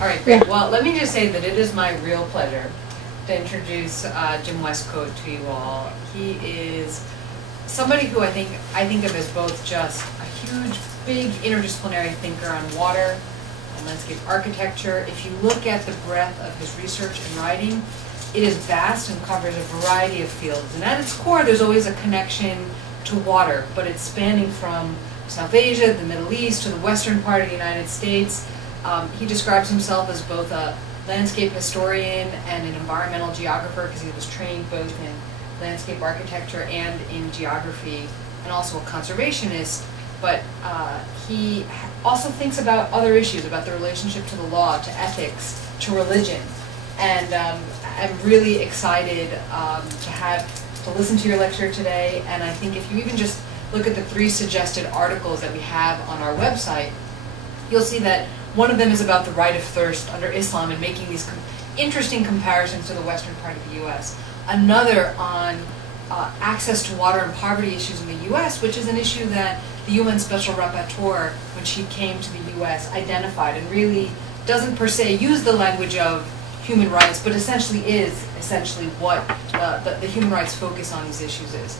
All right, great. Well, let me just say that it is my real pleasure to introduce Jim Wescoat to you all. He is somebody who I think of as both just a huge, big interdisciplinary thinker on water and landscape architecture. If you look at the breadth of his research and writing, it is vast and covers a variety of fields. And at its core, there's always a connection to water, but it's spanning from South Asia, the Middle East, to the western part of the United States. He describes himself as both a landscape historian and an environmental geographer, because he was trained both in landscape architecture and in geography, and also a conservationist. But he also thinks about other issues, about the relationship to the law, to ethics, to religion. And I'm really excited to listen to your lecture today. And I think if you even just look at the 3 suggested articles that we have on our website, you'll see that one of them is about the right of thirst under Islam and making these interesting comparisons to the western part of the U.S. Another on access to water and poverty issues in the U.S., which is an issue that the UN Special Rapporteur, when she came to the U.S., identified, and really doesn't per se use the language of human rights, but essentially is what the human rights focus on these issues is.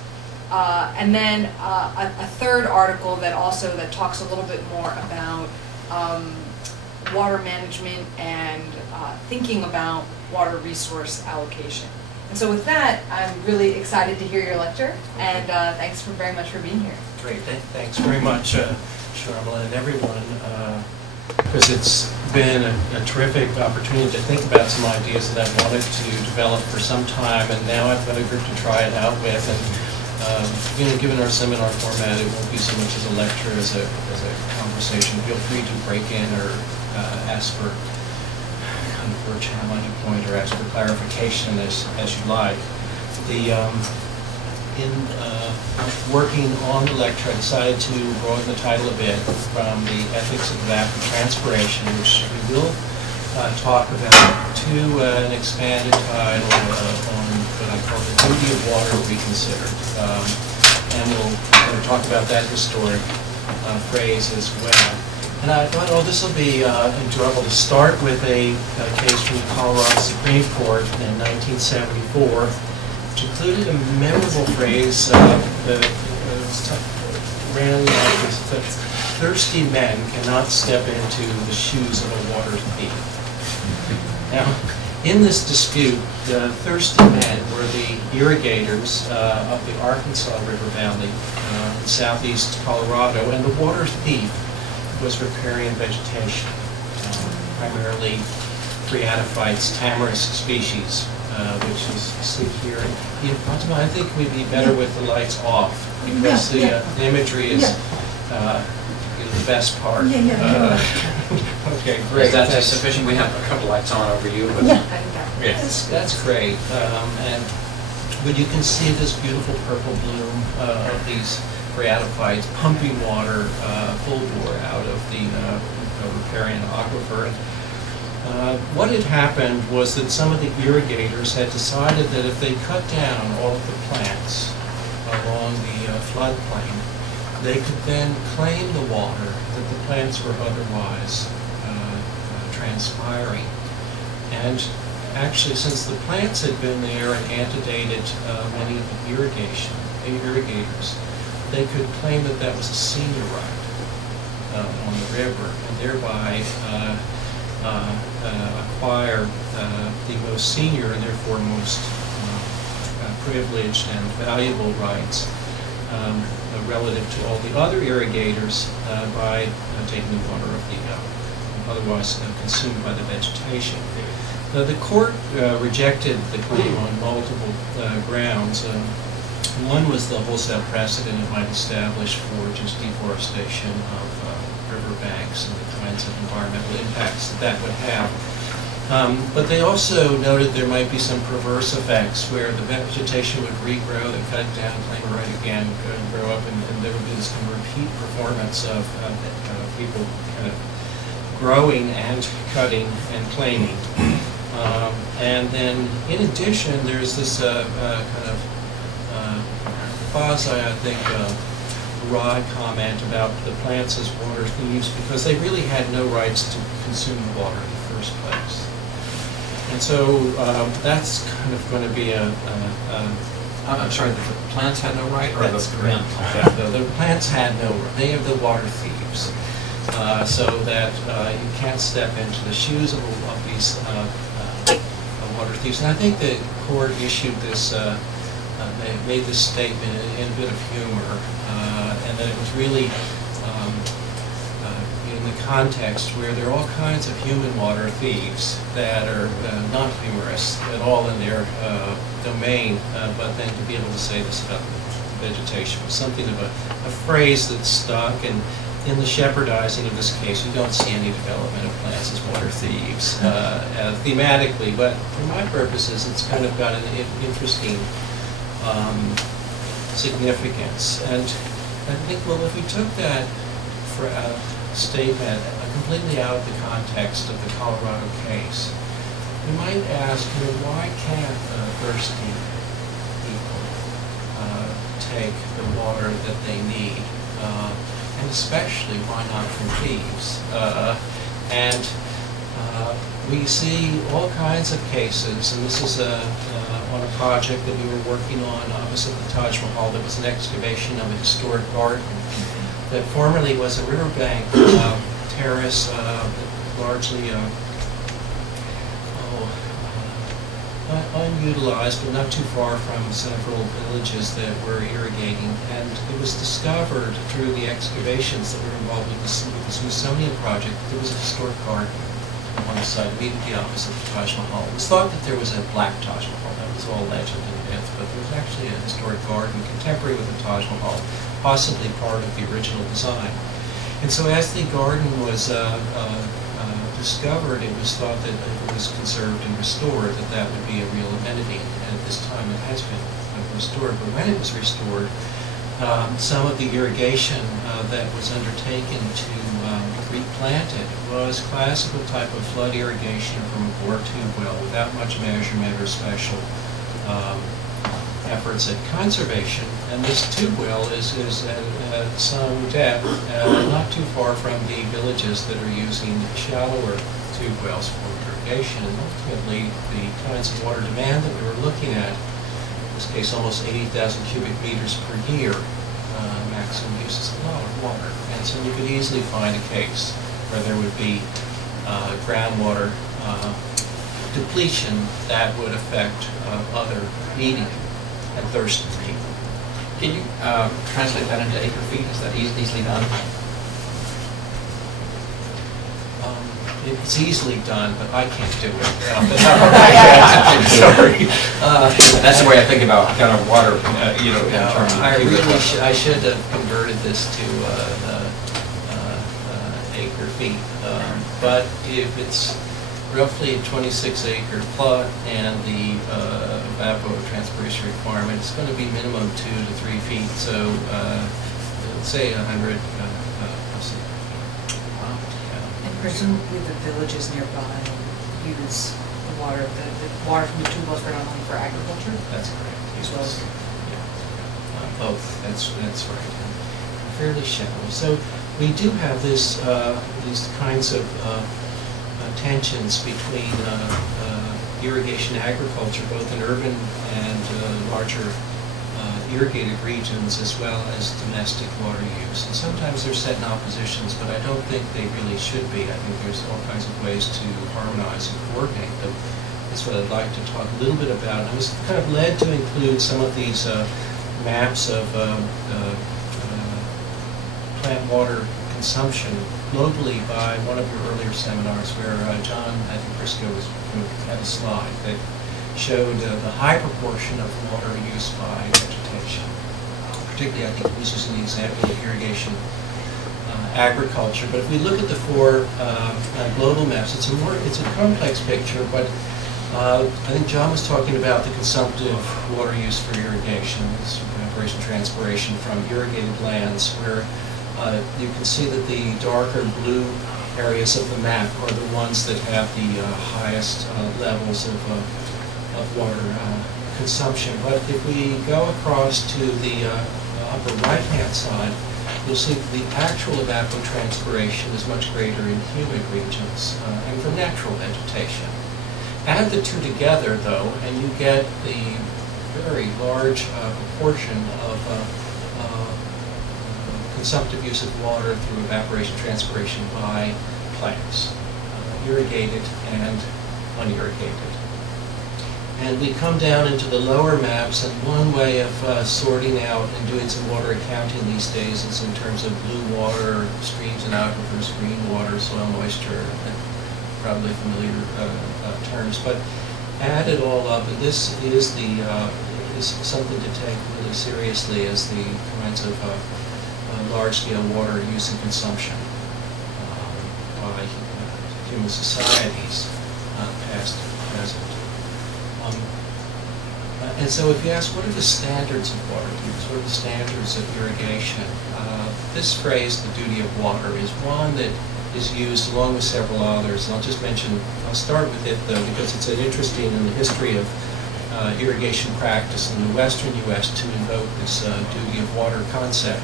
And then a third article that talks a little bit more about water management and thinking about water resource allocation. And so with that, I'm really excited to hear your lecture, and thanks very much for being here. Great, thanks very much, Charlotte, and everyone, because it's been a terrific opportunity to think about some ideas that I've wanted to develop for some time, and now I've got a group to try it out with. And given our seminar format, it won't be so much as a lecture as a conversation. Feel free to break in or ask for a challenge, a point, or ask for clarification as you like. In working on the lecture, I decided to broaden the title a bit from the Ethics of Evapotranspiration, which we will talk about, to an expanded title on what I call the duty of water reconsidered. And we'll talk about that historic phrase as well. And I thought, oh, this will be enjoyable to start with a case from the Colorado Supreme Court in 1974, which included a memorable phrase that ran like this: that thirsty men cannot step into the shoes of a water thief. Now, in this dispute, the thirsty men were the irrigators of the Arkansas River Valley in southeast Colorado, and the water thief was riparian vegetation, primarily phreatophytes, tamarisk species, which is see here. I think we'd be better with the lights off, because the imagery is the best part. Okay, great. Is that sufficient? We have a couple lights on over you. But yes, that's great. But you can see this beautiful purple bloom of these phreatophytes pumping water full bore out of the riparian aquifer. What had happened was that some of the irrigators had decided that if they cut down all of the plants along the floodplain, they could then claim the water that the plants were otherwise transpiring. And actually, since the plants had been there and antedated many of the irrigators, they could claim that that was a senior right on the river, and thereby acquire the most senior and therefore most privileged and valuable rights relative to all the other irrigators by taking the water of the otherwise consumed by the vegetation. Now, the court rejected the claim on multiple grounds. One was the wholesale precedent it might establish for just deforestation of riverbanks and the kinds of environmental impacts that would have. But they also noted there might be some perverse effects where the vegetation would regrow, they cut it down, claim it right again, grow up, and there would be this kind of repeat performance of people kind of growing and cutting and claiming. And then, in addition, there's this kind of quasi, I think, broad comment about the plants as water thieves, because they really had no rights to consume the water in the first place. And so that's kind of going to be I'm sorry, the plants had no right, or that's the correct. okay. The plants had no right. They are the water thieves. So that you can't step into the shoes of these water thieves. And I think the court issued this, they made this statement in a bit of humor, and that it was really in the context where there are all kinds of human water thieves that are not humorous at all in their domain, but then to be able to say this about vegetation was something of a phrase that stuck. And in the shepherdizing of this case, we don't see any development of plants as water thieves thematically, but for my purposes, it's kind of got an interesting significance. And I think, well, if we took that for statement completely out of the context of the Colorado case, we might ask, why can't thirsty people take the water that they need? And especially, why not from thieves? We see all kinds of cases, and this is on a project that we were working on opposite the Taj Mahal. There was an excavation of a historic garden that formerly was a riverbank terrace, largely unutilized, but not too far from several villages that were irrigating. And it was discovered through the excavations that were involved with the Smithsonian project that there was a historic garden on the site, immediately opposite the Taj Mahal. It was thought that there was a black Taj Mahal. That was all legend and myth, but there was actually a historic garden contemporary with the Taj Mahal, possibly part of the original design. And so as the garden was discovered, it was thought that if it was conserved and restored, that would be a real amenity. And at this time it has been restored. But when it was restored, some of the irrigation that was undertaken to replant it was classical type of flood irrigation from a bore tube well without much measurement or special efforts at conservation. And this tube well is at some depth, not too far from the villages that are using shallower tube wells for irrigation. And ultimately, the kinds of water demand that we were looking at, in this case almost 80,000 cubic meters per year, maximum use is a lot of water. And so you could easily find a case where there would be groundwater depletion that would affect other needy and thirsty people. Can you translate that into acre feet? Is that easily done? It's easily done, but I can't do it. Sorry. That's the way I think about kind of water, in terms of... I should have converted this to acre feet. But if it's roughly a 26-acre plot and the evapotranspiration requirement, it's going to be minimum 2 to 3 feet. So let's say 100. Presumably the villages nearby use the water from the tube wells predominantly for agriculture? That's correct. As well as both. That's right. And fairly shallow. So we do have these kinds of tensions between irrigation agriculture, both in urban and larger irrigated regions, as well as domestic water use. And sometimes they're set in oppositions, but I don't think they really should be. I think there's all kinds of ways to harmonize and coordinate them. That's what I'd like to talk a little bit about. I was kind of led to include some of these maps of plant water consumption globally by one of your earlier seminars where John, I think Briscoe had a slide that showed the high proportion of water used by vegetation. Particularly, I think he was using the example of irrigation agriculture. But if we look at the 4 global maps, it's a complex picture, but I think John was talking about the consumptive water use for irrigation, evaporation, transpiration from irrigated lands, where you can see that the darker blue areas of the map are the ones that have the highest levels of water consumption. But if we go across to the upper right-hand side, you'll see the actual evapotranspiration is much greater in humid regions and from natural vegetation. Add the two together, though, and you get the very large proportion of consumptive use of water through evaporation transpiration by plants, irrigated and unirrigated. And we come down into the lower maps, and one way of sorting out and doing some water accounting these days is in terms of blue water, streams and aquifers, green water, soil moisture, probably familiar terms. But add it all up, and this is is something to take really seriously as the kinds of large-scale water use and consumption by human societies, past and present. And so if you ask, what are the standards of water use? What are the standards of irrigation? This phrase, the duty of water, is one that is used along with several others. And I'll start with it, though, because it's interesting in the history of irrigation practice in the western U.S. to invoke this duty of water concept,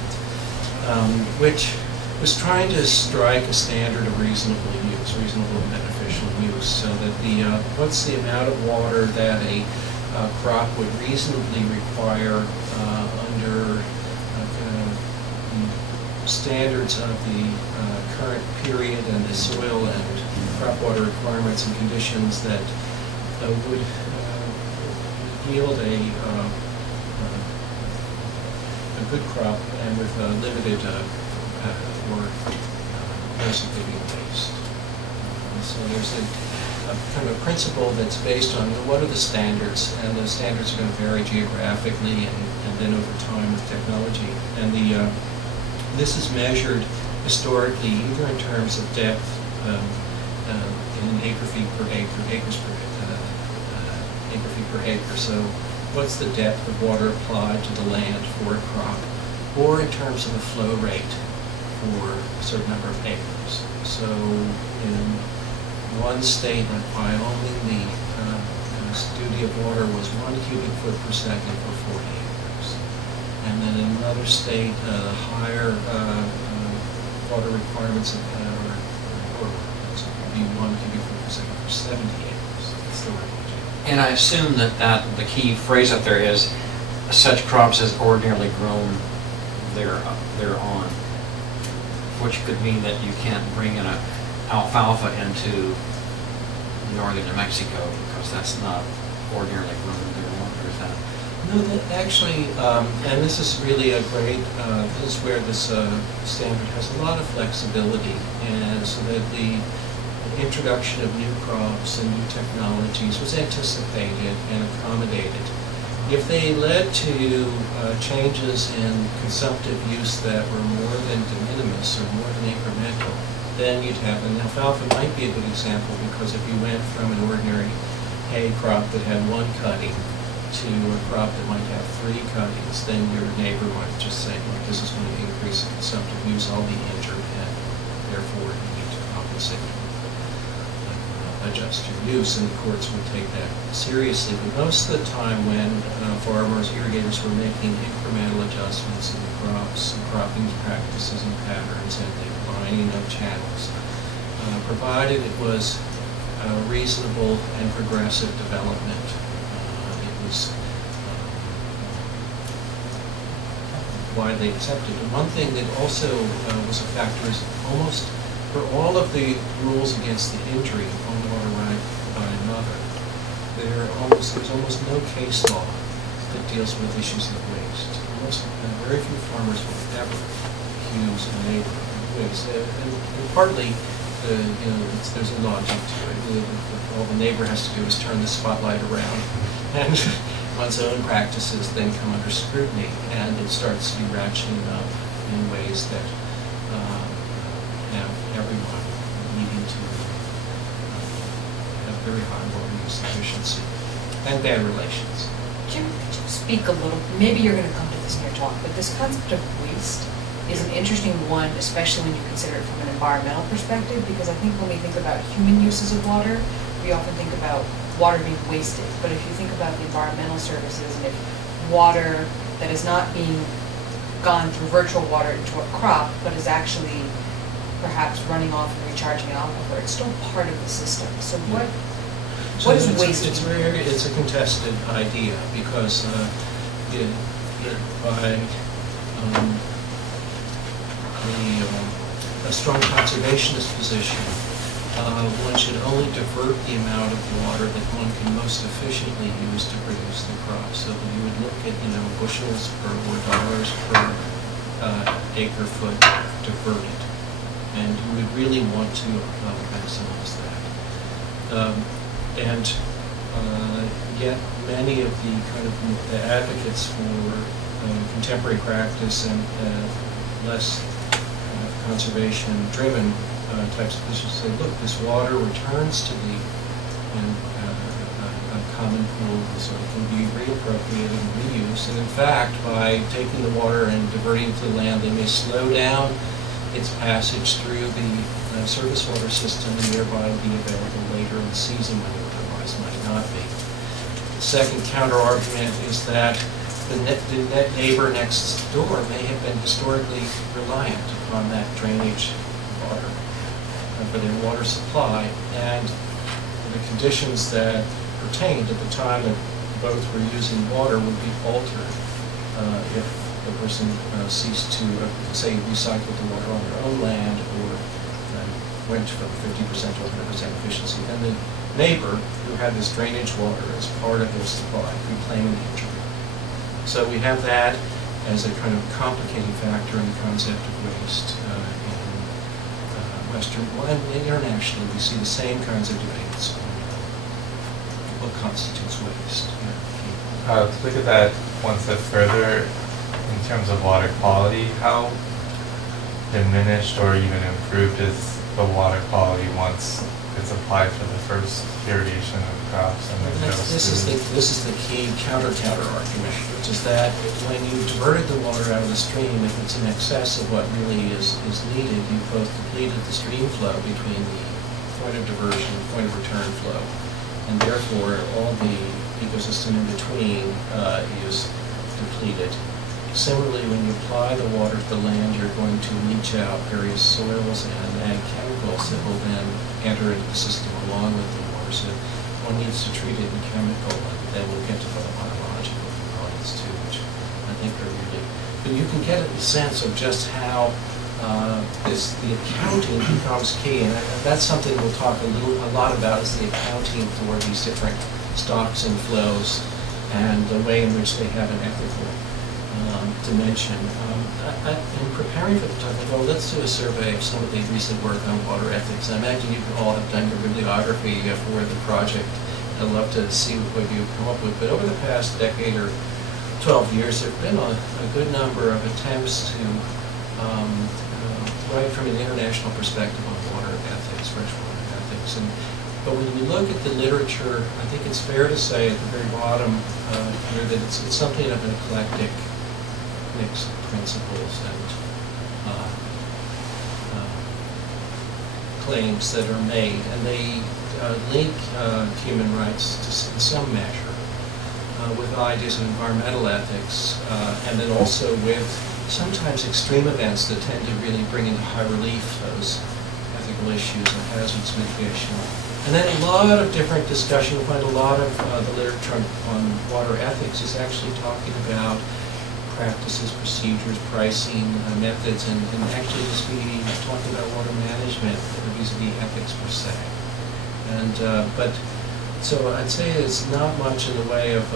which was trying to strike a standard of reasonable use, reasonable and beneficial use, so that what's the amount of water that a crop would reasonably require under standards of the current period and the soil and crop water requirements and conditions that would yield a good crop and with limited or no significant waste. So there's a kind of a principle that's based on what are the standards, and the standards are going to vary geographically and then over time with technology. And this is measured historically either in terms of depth in acre feet per acre, acres per acre feet per acre. So what's the depth of water applied to the land for a crop, or in terms of the flow rate for a certain number of acres. So in one state, like Wyoming, the duty of water was 1 cubic foot per second for 40 acres. And then in another state, higher water requirements would be 1 cubic foot per second for 70 acres. That's the range. And I assume that the key phrase up there is such crops as ordinarily grown thereon, which could mean that you can't bring in a alfalfa into northern New Mexico because that's not ordinarily grown there. Or is that? No, that actually, and this is really a great, this is where this standard has a lot of flexibility, and so that the introduction of new crops and new technologies was anticipated and accommodated. If they led to changes in consumptive use that were more than de minimis or more than incremental, then you'd have, and alfalfa might be a good example, because if you went from an ordinary hay crop that had 1 cutting to a crop that might have 3 cuttings, then your neighbor might just say, well, this is going to increase the consumptive use, I'll be injured, and therefore you need to compensate, adjust your use, and the courts would take that seriously. But most of the time when farmers, irrigators were making incremental adjustments in the crops, and cropping practices and patterns, and the lining of channels, provided it was reasonable and progressive development. It was widely accepted. And one thing that also was a factor is almost for all of the rules against the injury of one water right by another, there's almost no case law that deals with issues of waste. Very few farmers will ever accuse a neighbor of waste, and partly, there's a logic to it. All the neighbor has to do is turn the spotlight around, and one's own practices then come under scrutiny, and it starts to be ratcheting up in ways that have everyone needing to have very high water use efficiency and bad relations. Jim, could you speak a little, maybe you're going to come to this in your talk, but this concept of waste is an interesting one, especially when you consider it from an environmental perspective, because I think when we think about human uses of water, we often think about water being wasted. But if you think about the environmental services, and if water that is not being gone through virtual water into a crop, but is actually perhaps running off and recharging an aquifer. It's still part of the system. So what is waste? It's a contested idea because by a strong conservationist position, one should only divert the amount of water that one can most efficiently use to produce the crop. So that you would look at, bushels per or dollars per acre foot diverted, and you would really want to maximize that. Yet many of the kind of the advocates for contemporary practice and less conservation-driven types of positions say, look, this water returns to the common pool, so it can be reappropriated and reused. And in fact, by taking the water and diverting it to the land, they may slow down its passage through the surface water system and thereby be available later in the season when it otherwise might not be. The second counter-argument is that the net neighbor next door may have been historically reliant upon that drainage water for their water supply, and the conditions that pertained at the time that both were using water would be altered if the person ceased to, say, recycle the water on their own land or went from 50% to 100% efficiency. And the neighbor who had this drainage water as part of their supply reclaiming the injury. So we have that as a kind of complicating factor in the concept of waste in Western, well, and internationally we see the same kinds of debates on what constitutes waste. To look at that one step further, in terms of water quality, how diminished or even improved is the water quality once it's applied for the first irrigation of crops and then goes this is the key counter argument, which is that when you diverted the water out of the stream, if it's in excess of what really is needed, you've both depleted the stream flow between the point of diversion and point of return flow, and therefore all the ecosystem in between is depleted. Similarly, when you apply the water to the land, you're going to leach out various soils and ag chemicals that will then enter into the system along with the water. So one needs to treat it in chemical, and then we'll get to the biological components too, which I think are really. But you can get a sense of just how the accounting becomes key, and that's something we'll talk a lot about, is the accounting for these different stocks and flows and the way in which they have an ethical dimension. In preparing for the talk, I thought, well, let's do a survey of some of the recent work on water ethics. I imagine you all have done your bibliography for the project. I'd love to see what you've come up with. But over the past decade or 12 years, there have been a good number of attempts to write from an international perspective on water ethics, freshwater ethics. But when you look at the literature, I think it's fair to say at the very bottom here that it's something of an eclectic mix of principles and claims that are made, and they link human rights in some measure with ideas of environmental ethics, and then also with sometimes extreme events that tend to really bring into high relief those ethical issues and hazards mitigation. And then a lot of different discussion. You'll find a lot of the literature on water ethics is actually talking about practices, procedures, pricing, methods, and actually just be talking about water management vis-a-vis ethics per se. And so I'd say there's not much in the way of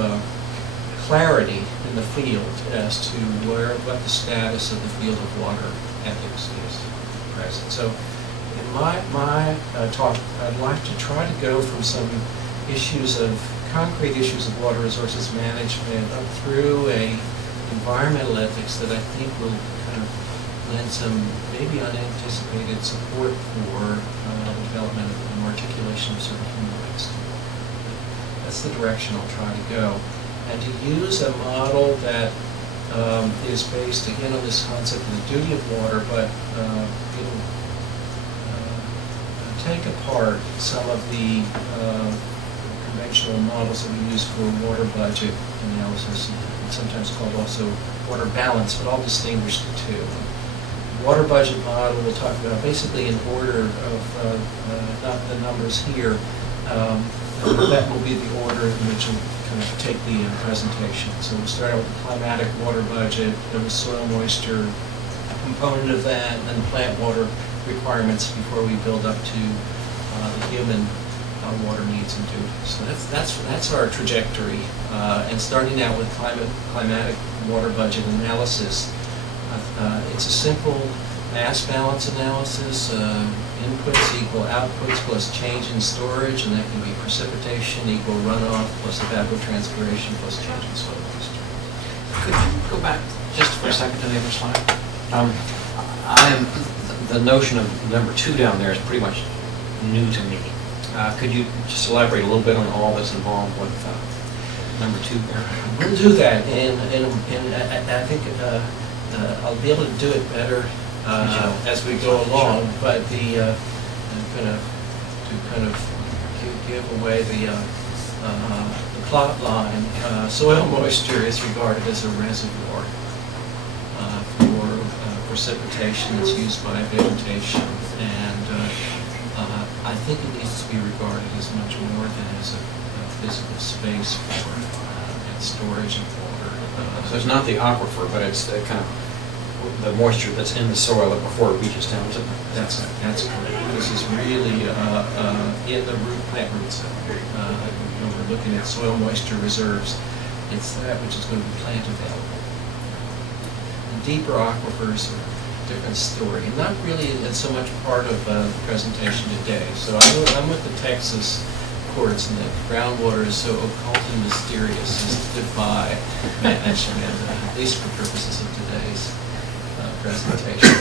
clarity in the field as to what the status of the field of water ethics is present. So in my talk, I'd like to try to go from some concrete issues of water resources management up through environmental ethics that I think will kind of lend some maybe unanticipated support for the development and articulation of certain human rights. That's the direction I'll try to go. And to use a model that is based again on this concept of the duty of water, but take apart some of the conventional models that we use for water budget analysis and sometimes called also water balance, but I'll distinguish the two. Water budget model we'll talk about basically in order of not the numbers here. That will be the order in which we'll kind of take the presentation. So we'll start out with the climatic water budget, the soil moisture component of that, and then the plant water requirements before we build up to the human water needs and duties. So that's our trajectory. And starting out with climatic water budget analysis, it's a simple mass balance analysis. Inputs equal outputs plus change in storage, and that can be precipitation equal runoff plus evapotranspiration plus change in soil moisture. Could you go back just for a second to the other slide? The notion of number 2 down there is pretty much new to me. Could you just elaborate a little bit on all that's involved with number 2 there? We'll do that, and I think I'll be able to do it better as we go along. But I'm going to kind of give away the plot line. Soil moisture is regarded as a reservoir for precipitation that's used by vegetation, and I think it needs to be regarded as much more than as a physical space for storage of water. So it's not the aquifer, but it's the kind of the moisture that's in the soil before it reaches down to the... That's correct. This is really in the plant root zone. When we're looking at soil moisture reserves, it's that which is going to be plant available. And deeper aquifers are a different story, and not really so much part of the presentation today. So I'm with the Texas courts, and the groundwater is so occult and mysterious as to defy management, at least for purposes of today's presentation.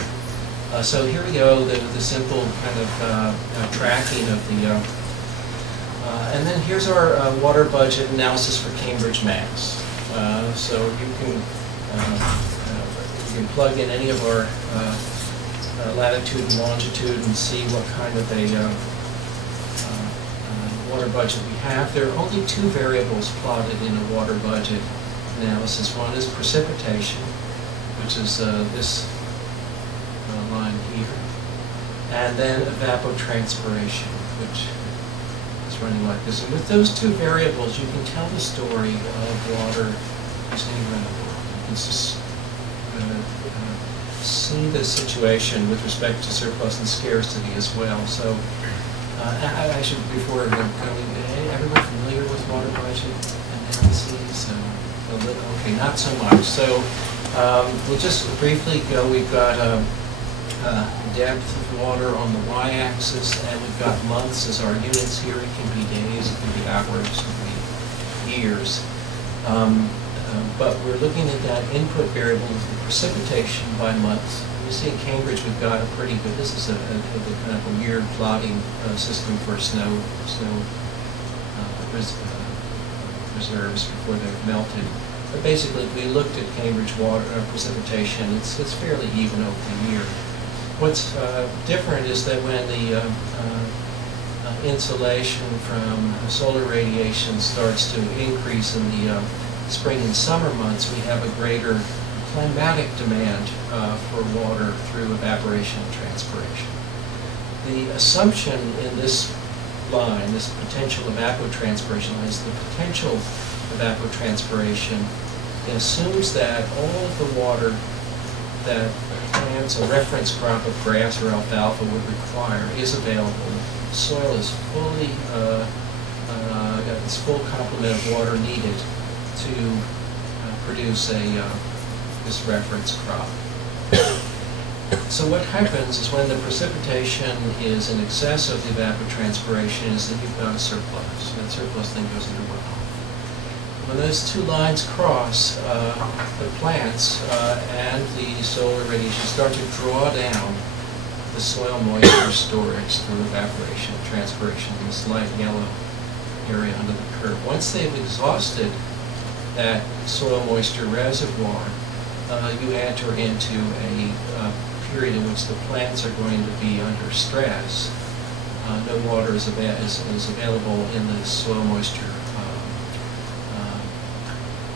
So here we go, the simple kind of tracking of the, and then here's our water budget analysis for Cambridge, Mass. So you can plug in any of our latitude and longitude and see what kind of a water budget we have. There are only 2 variables plotted in a water budget analysis. One is precipitation, which is this line here, and then evapotranspiration, which is running like this. And with those 2 variables, you can tell the story of water used anywhere in the world. You can just see the situation with respect to surplus and scarcity as well. So I should, before going, everyone familiar with water budget analyses? Okay, not so much. So we'll just briefly go. We've got depth of water on the y-axis, and we've got months as our units here. It can be days, it can be hours, it can be years. But we're looking at that input variable of the precipitation by months. You see in Cambridge we've got a pretty good, this is a kind of a weird plotting system for snow reserves before they've melted. But basically, if we looked at Cambridge water precipitation, it's fairly even over the year. What's different is that when the insulation from solar radiation starts to increase in the spring and summer months, we have a greater climatic demand for water through evaporation and transpiration. The assumption in this line, this potential evapotranspiration line, is the potential evapotranspiration. It assumes that all of the water that plants, a reference crop of grass or alfalfa would require is available. The soil is fully, got this full complement of water needed to produce this reference crop. So what happens is when the precipitation is in excess of the evapotranspiration is that you've got a surplus. And that surplus then goes into runoff. When those 2 lines cross, the plants and the solar radiation start to draw down the soil moisture storage through evaporation and transpiration in this light yellow area under the curve. Once they've exhausted that soil moisture reservoir, you enter into a period in which the plants are going to be under stress. No water is available in the soil moisture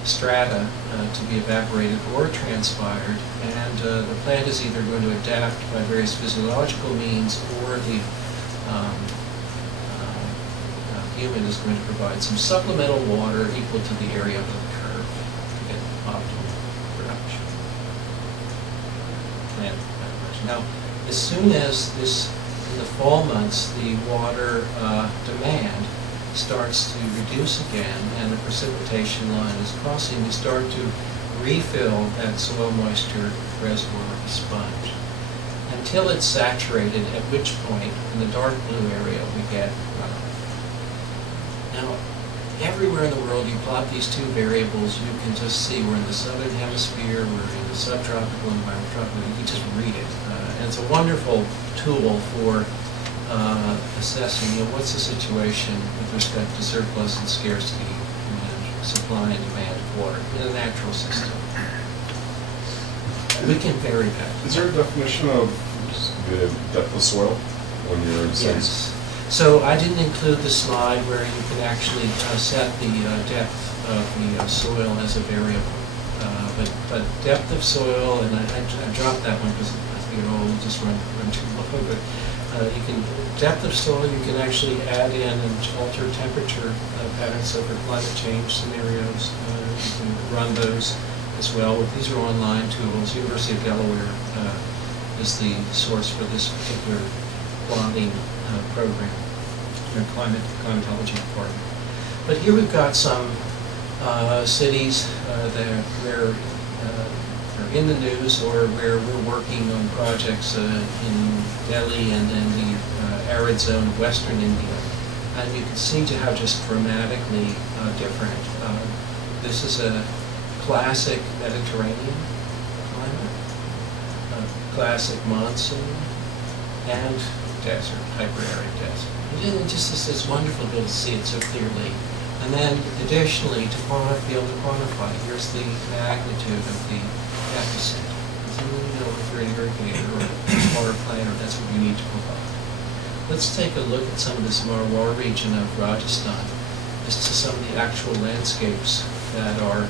strata to be evaporated or transpired, and the plant is either going to adapt by various physiological means, or the human is going to provide some supplemental water equal to the area of the curve to get optimal production. Plant evaporation. Now, as soon as in the fall months, the water demand starts to reduce again and the precipitation line is crossing, we start to refill that soil moisture reservoir with a sponge until it's saturated, at which point, in the dark blue area, we get runoff. Now, everywhere in the world, you plot these two variables, you can just see we're in the southern hemisphere, we're in the subtropical environment, tropical, you can just read it. And it's a wonderful tool for assessing, what's the situation with respect to surplus and scarcity and supply and demand of water in a natural system. We can vary that. Is there a definition of the depth of soil when you're in Yes. So I didn't include the slide where you can actually set the depth of the soil as a variable. But depth of soil, and I dropped that one because I figured, we'll just run too low. But you can, depth of soil, you can actually add in and alter temperature patterns. So for climate change scenarios, you can run those as well. These are online tools. University of Delaware is the source for this particular plotting program, their climatology department. But here we've got some cities that where are in the news, or where we're working on projects in Delhi and in the arid zone of western India. And you can see to how just dramatically different. This is a classic Mediterranean climate, classic monsoon, and desert, hyper-arid desert. It just is wonderful to be able to see it so clearly. And then additionally, to be able to quantify, here's the magnitude of the deficit. So you know if you're an irrigator or a water planner, that's what you need to provide. Let's take a look at some of this Marwar region of Rajasthan, just to some of the actual landscapes that are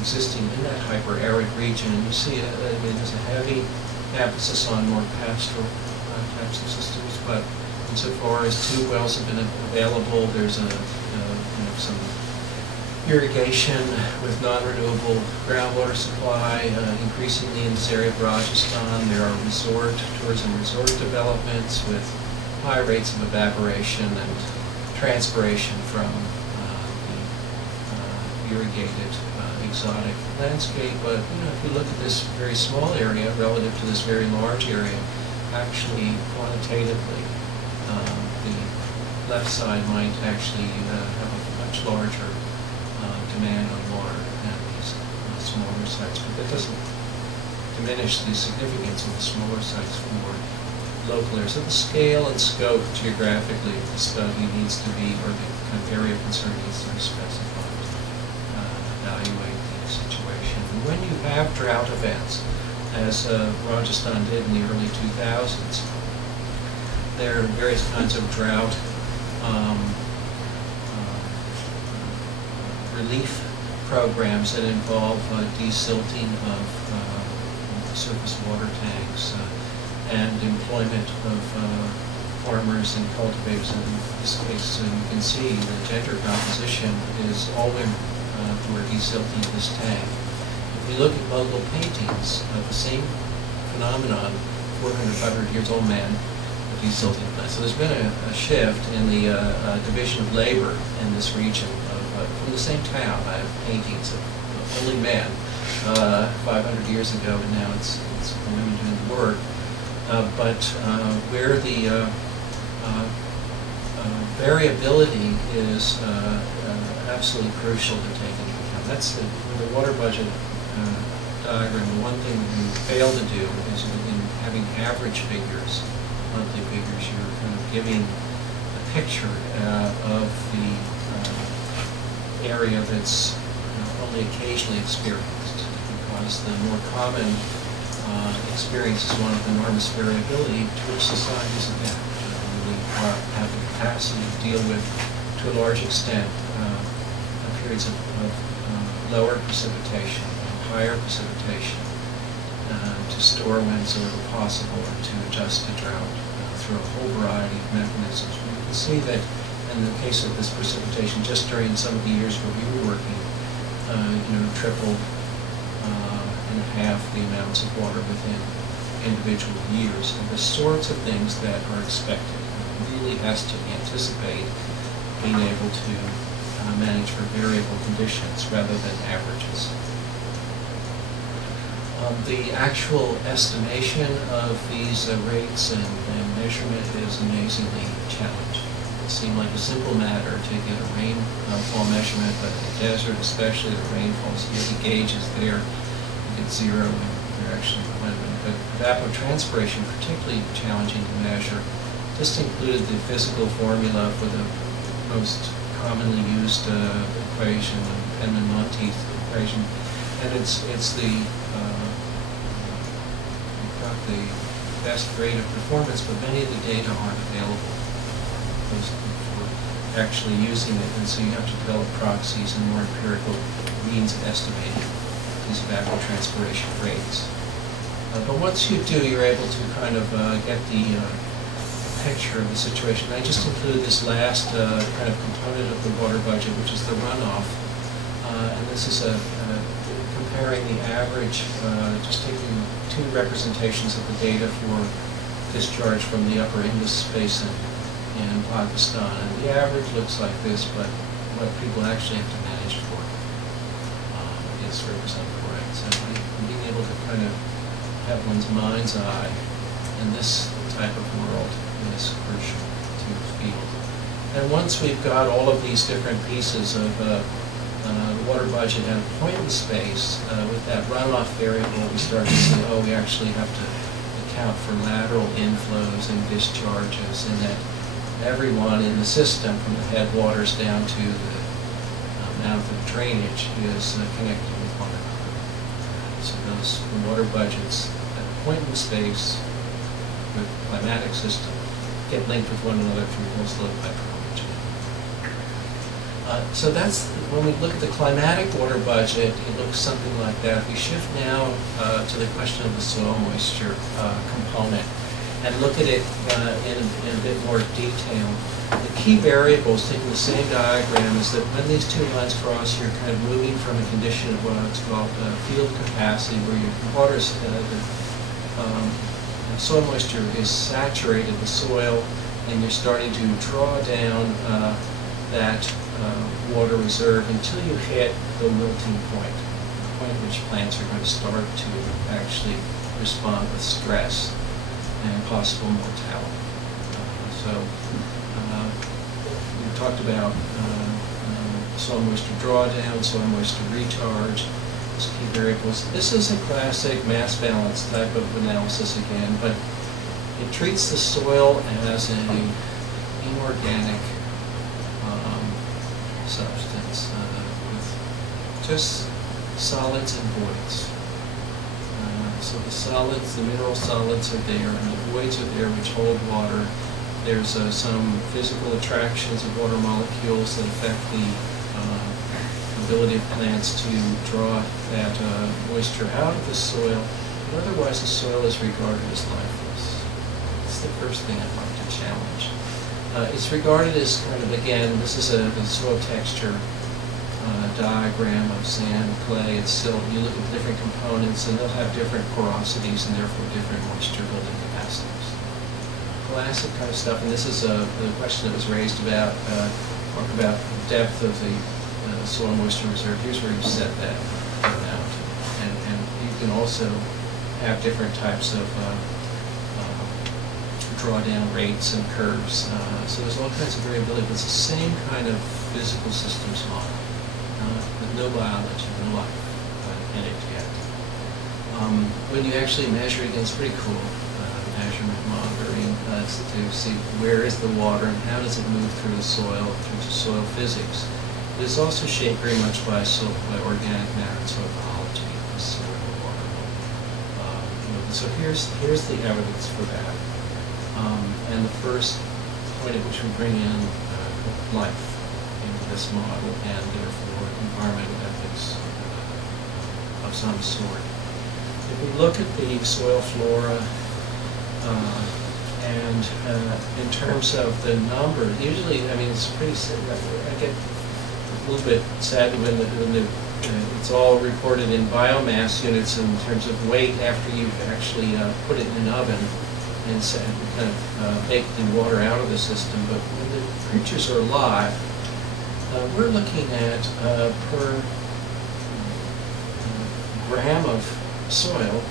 existing in that hyper-arid region. And you see there's a heavy emphasis on more pastoral types of systems, but insofar as tube wells have been available, there's some irrigation with non-renewable groundwater supply increasingly in this area of Rajasthan. There are tourism resort developments with high rates of evaporation and transpiration from the irrigated exotic landscape. But if you look at this very small area relative to this very large area, actually quantitatively, the left side might actually have a much larger demand on water than these smaller sites. But that doesn't diminish the significance of the smaller sites for local areas. So the scale and scope geographically of the study needs to be, or the kind of area of concern needs to be specified, evaluate the situation. And when you have drought events, as Rajasthan did in the early 2000s, there are various kinds of drought relief programs that involve desilting of surface water tanks and employment of farmers and cultivators. In this case, you can see the gender composition is all women who are desilting this tank. If you look at local paintings of the same phenomenon, 400, 500 years old men desilting plants. So there's been a shift in the division of labor in this region. From the same town, I have paintings of only men 500 years ago, and now it's women doing the work. But where the variability is absolutely crucial to take into account. That's with the water budget diagram. The one thing that you fail to do is in having average figures, monthly figures, you're kind of giving a picture of the area that's only occasionally experienced, because the more common experience is one of enormous variability to which societies adapt. We have the capacity to deal with, to a large extent, periods of lower precipitation and higher precipitation to store when sort of possible or to adjust to drought through a whole variety of mechanisms. You can see that in the case of this precipitation, just during some of the years where we were working, tripled and half the amounts of water within individual years, and the sorts of things that are expected. It really has to anticipate being able to manage for variable conditions rather than averages. The actual estimation of these rates and measurement is amazingly challenging. It seemed like a simple matter to get a rainfall measurement, but in the desert especially, the rainfalls, the gauge is there, you get zero, and they're actually limited. But evapotranspiration, particularly challenging to measure, just included the physical formula for the most commonly used equation, the Penman-Monteith equation, and it's the the best rate of performance, but many of the data aren't available for actually using it, and so you have to develop proxies and more empirical means of estimating these evapotranspiration rates. But once you do, you're able to kind of get the picture of the situation. I just included this last kind of component of the water budget, which is the runoff, and this is comparing the average, just taking two representations of the data for discharge from the upper Indus Basin in Pakistan. And the average looks like this, but what people actually have to manage for is represented correct. So being able to kind of have one's mind's eye in this type of world is crucial to the field. And once we've got all of these different pieces of the water budget and point in space, with that runoff variable, we start to say, oh, we actually have to account for lateral inflows and discharges, and that everyone in the system, from the headwaters down to the mouth of drainage, is connected with one another. So those water budgets at point in space with the climatic system get linked with one another through most low hydrology. So that's, when we look at the climatic water budget, it looks something like that. If we shift now to the question of the soil moisture component and look at it in a bit more detail, the key variables, taking the same diagram, is that when these two lines cross, you're kind of moving from a condition of what's called field capacity, where your water's, soil moisture is saturated the soil, and you're starting to draw down that water reserve until you hit the wilting point, the point at which plants are going to start to actually respond with stress and possible mortality. We talked about soil moisture drawdown, soil moisture recharge, as key variables. This is a classic mass balance type of analysis again, but it treats the soil as an inorganic substance with just solids and voids. So the solids, the mineral solids are there, and the voids are there which hold water. There's some physical attractions of water molecules that affect the ability of plants to draw that moisture out of the soil, but otherwise the soil is regarded as lifeless. It's the first thing I'd like to challenge. It's regarded as kind of, again, this is a soil texture diagram of sand, clay, and silt. You look at different components, and they'll have different porosities and therefore different moisture building capacities. Classic kind of stuff, and this is the question that was raised about, talk about the depth of the soil moisture reserve. Here's where you set that out. And you can also have different types of drawdown rates and curves. So there's all kinds of variability, but it's the same kind of physical systems model, with no biology, no life in it yet. When you actually measure it, it's pretty cool. Measurement monitoring to see where is the water and how does it move through the soil, through soil physics. But it's also shaped very much by organic matter and soil ecology, the soil water. So here's the evidence for that. And the first point at which we bring in life into this model, and therefore environmental ethics of some sort. If we look at the soil flora, and in terms of the number, usually, I mean, it's pretty sad. I get a little bit sad when it's all reported in biomass units in terms of weight after you've actually put it in an oven and kind of baked the water out of the system. But when the creatures are alive, we're looking at per gram of soil,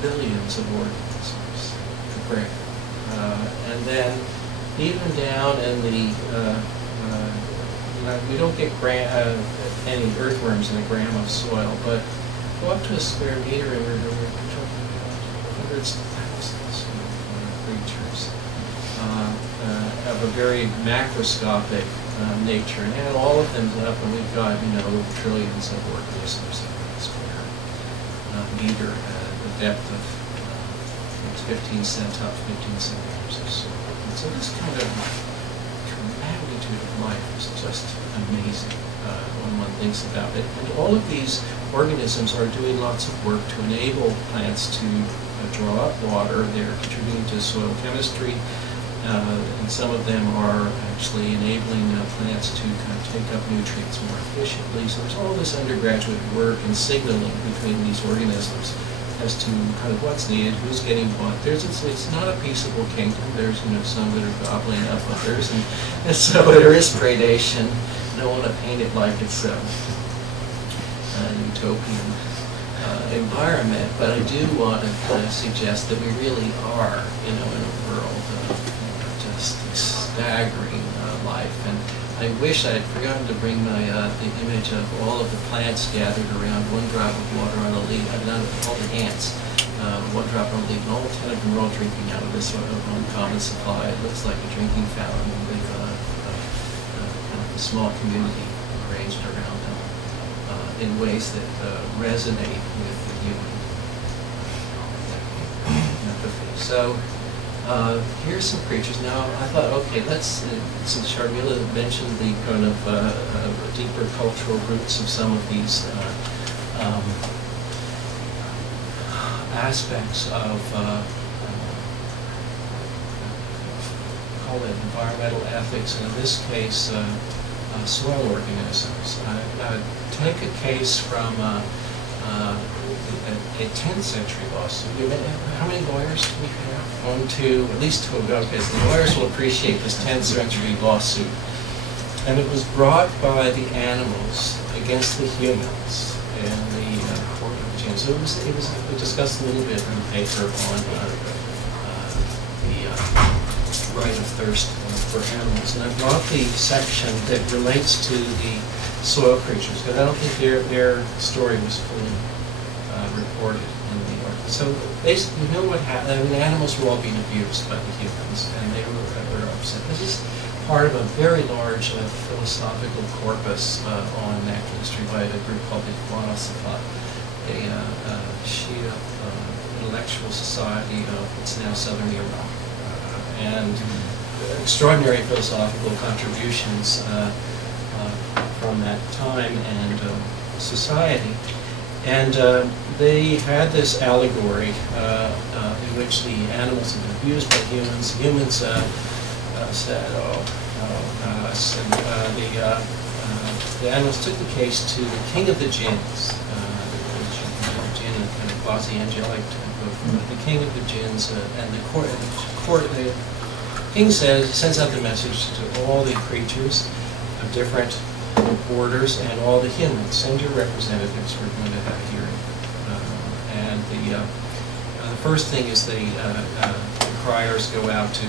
billions of organisms per gram. And then even down in the, we don't get any earthworms in a gram of soil, but go up to a square meter and we're talking about hundreds of thousands of creatures of a very macroscopic nature. And add all of them up and we've got, trillions of organisms in a square meter at a depth of 15 centimeters of soil. And so this kind of magnitude of life is just amazing when one thinks about it. And all of these organisms are doing lots of work to enable plants to draw up water. They're contributing to soil chemistry, and some of them are actually enabling plants to kind of take up nutrients more efficiently. So there's all this undergraduate work and signaling between these organisms as to kind of what's needed, who's getting what. It's not a peaceable kingdom. There's some that are gobbling up others, and so there is predation. I don't want to paint it like it's a utopian environment, but I do want to kind of suggest that we really are, in a world of just staggering life. And I wish I had forgotten to bring my the image of all of the plants gathered around one drop of water on a leaf. All the ants, one drop on a leaf, and all 10 of them are all drinking out of this sort of uncommon supply. It looks like a drinking fountain with kind of a small community arranged around them in ways that resonate with the human empathy. So. Here's some creatures. Now, I thought, okay, since Sharmila mentioned the kind of deeper cultural roots of some of these aspects of, call it environmental ethics, and in this case, soil organisms. I take a case from a 10th century lawsuit. How many lawyers do we have? At least two. Okay, so the lawyers will appreciate this 10th century lawsuit. And it was brought by the animals against the humans in the Court of Change. So we discussed a little bit in the paper on the right of thirst for animals. And I brought the section that relates to the soil creatures, because I don't think their story was fully reported in the article. So basically, what happened? I mean, the animals were all being abused by the humans, and they were upset. This is part of a very large philosophical corpus on natural history by a group called the Philosopha, a Shia intellectual society of what's now southern Iraq, and extraordinary philosophical contributions from that time and society. And they had this allegory in which the animals had been abused by humans. Humans said, not us. And the animals took the case to the king of the jinns, the jinn, kind of quasi-angelic type of the king of the jinns, and the king sends out the message to all the creatures of different orders and all the humans. Send your representatives. We're going to have a hearing. And the first thing is the criers go out to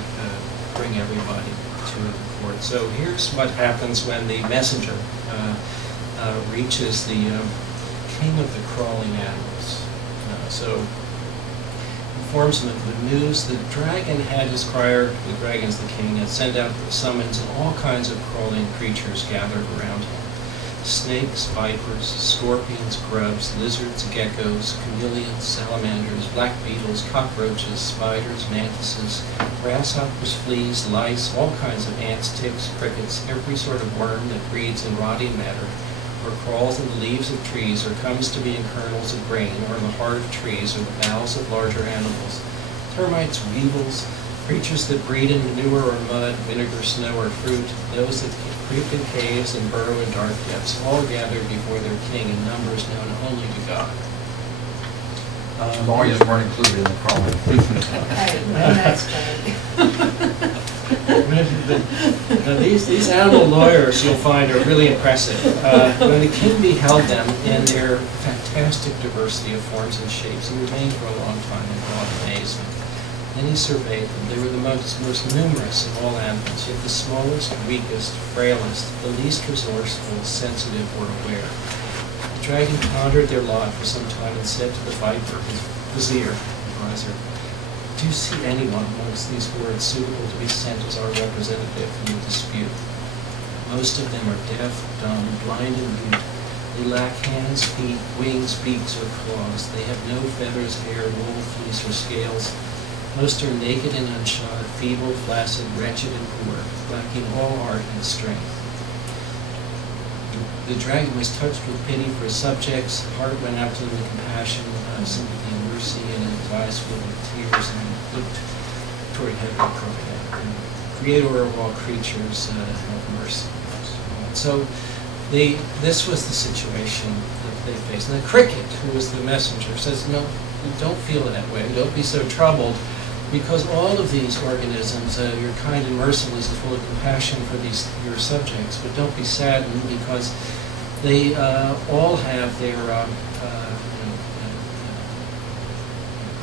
bring everybody to the court. So here's what happens when the messenger reaches the king of the crawling animals. So informs him of the news. The dragon had his crier, the dragon's the king, and send out the summons, and all kinds of crawling creatures gathered around him. Snakes, vipers, scorpions, grubs, lizards, geckos, chameleons, salamanders, black beetles, cockroaches, spiders, mantises, grasshoppers, fleas, lice, all kinds of ants, ticks, crickets, every sort of worm that breeds in rotting matter, or crawls in the leaves of trees, or comes to be in kernels of grain, or in the heart of trees, or the bowels of larger animals. Termites, weevils, creatures that breed in manure or mud, vinegar, snow, or fruit, those that creep in caves and burrow in dark depths, all gathered before their king in numbers known only to God. Lawyers weren't included in the crawling. That's good. Now these animal lawyers, you'll find, are really impressive. When the king beheld them in their fantastic diversity of forms and shapes, he remained for a long time in awed amazement. Then he surveyed them. They were the most numerous of all animals, yet the smallest, weakest, frailest, the least resourceful, sensitive, or aware. The dragon pondered their lot for some time and said to the viper, his vizier, advisor, "Do you see anyone amongst these words suitable to be sent as our representative in the dispute? Most of them are deaf, dumb, blind, and mute. They lack hands, feet, wings, beaks, or claws. They have no feathers, hair, wool, fleece, or scales. Most are naked and unshod, feeble, flaccid, wretched, and poor, lacking all art and strength." The dragon was touched with pity for his subjects. Heart went out to them with compassion, sympathy, and mercy, and his eyes filled with tears, and he looked toward heaven and cried, "Creator of all creatures, have mercy." So this was the situation that they faced. And the cricket, who was the messenger, says, "No, don't feel that way. Don't be so troubled, because all of these organisms, your kind and merciful is full of compassion for your subjects, but don't be saddened, because they all have their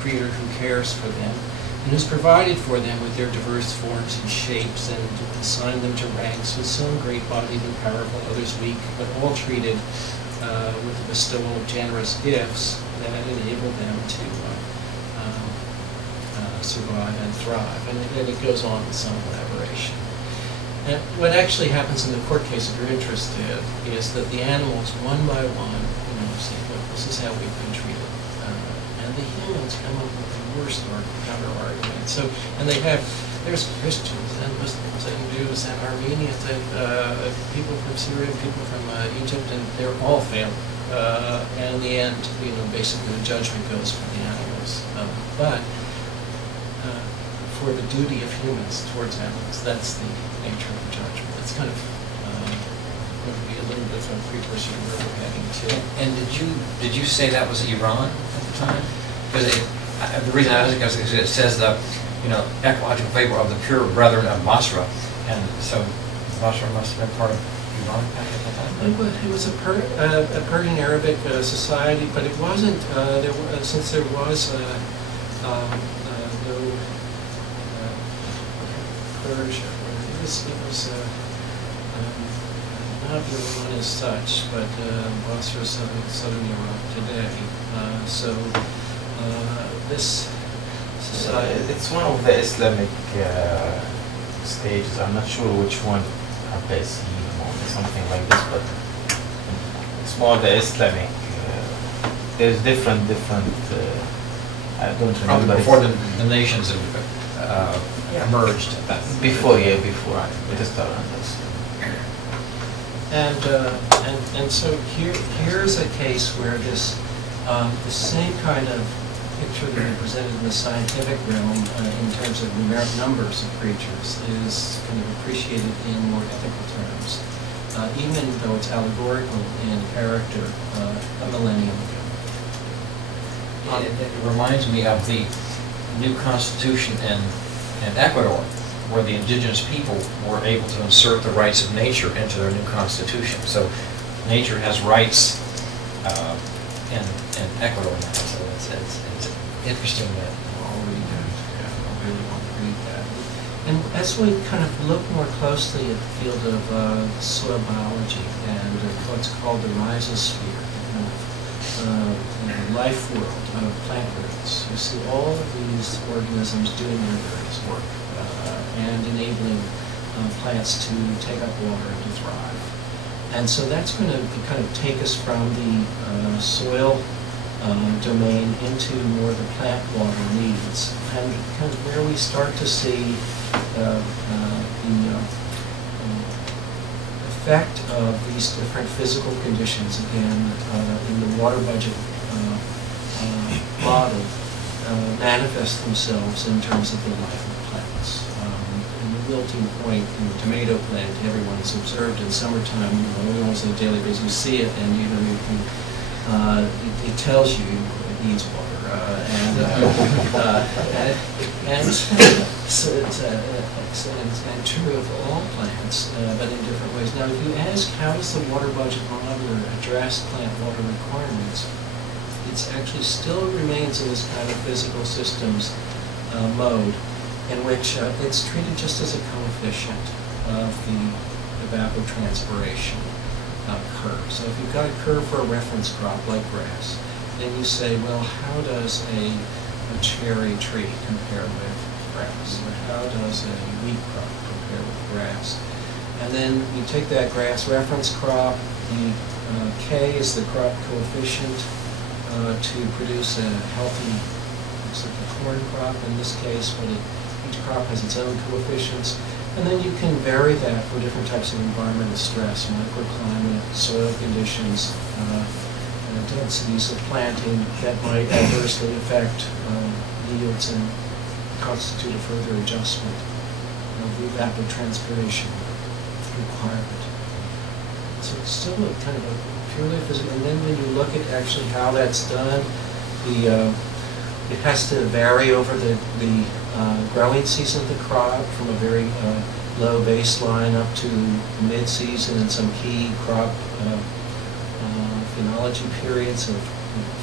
creator who cares for them and who's provided for them with their diverse forms and shapes, and assigned them to ranks, with some great-bodied and powerful, others weak, but all treated with the bestowal of generous gifts that enable them to survive and thrive." And it goes on with some elaboration. And what actually happens in the court case, if you're interested, is that the animals, one by one, say, "Look, this is how we've been treated," and the humans come up with the worst counter argument. So, and there's Christians and Muslims and Jews and Armenians and people from Syria, people from Egypt, and they're all failing. And in the end, basically the judgment goes for the animals. But for the duty of humans towards animals, that's the nature of the judgment. It's kind of going to be a little bit of a precursor to where we're heading to. And did you say that was Iran at the time? Because the reason I was asking is it says the ecological favor of the pure brethren of Basra, and so Basra must have been part of Iran at that time. It was a Persian Arabic society, but it wasn't. Since there was no Persia. It was not Iran as such, but Basra, southern Iraq today. This society. It's one of the Islamic stages. I'm not sure which one Abbasid or something like this, but it's more the Islamic. There's different. I don't remember. Probably before the nations emerged. Before it started. And so here's a case where this the same kind of picture that we presented in the scientific realm in terms of numeric numbers of creatures is kind of appreciated in more ethical terms, even though it's allegorical in character a millennium ago. It reminds me of the new constitution in Ecuador, where the indigenous people were able to insert the rights of nature into their new constitution. So nature has rights in Ecuador now. So it's interesting that I'll read that. Yeah, I really want to read that. And as we kind of look more closely at the field of soil biology and what's called the rhizosphere, the life world of plant roots, you see all of these organisms doing their various work and enabling plants to take up water and to thrive. And so that's going to kind of take us from the soil domain into more the plant water needs, and kind of where we start to see the effect of these different physical conditions, again, in the water budget model, manifest themselves in terms of the life of plants. In the wilting point in the tomato plant, everyone's observed in summertime, almost on a daily basis, you see it, and you can, it tells you it needs water. So it's true of all plants, but in different ways. Now, if you ask how does the water budget modeler address plant water requirements, it actually still remains in this kind of physical systems mode, in which it's treated just as a coefficient of the evapotranspiration curve. So if you've got a curve for a reference crop like grass, then you say, well, how does a cherry tree compare with grass? Or how does a wheat crop compare with grass? And then you take that grass reference crop, the K is the crop coefficient to produce a healthy, looks like a corn crop in this case, but each crop has its own coefficients. And then you can vary that for different types of environmental stress, microclimate, soil conditions, densities of planting that might adversely affect yields and constitute a further adjustment of the evapotranspiration requirement. So it's still a kind of a purely physical, and then when you look at actually how that's done, it has to vary over the growing season of the crop from a very low baseline up to mid-season and some key crop phenology periods of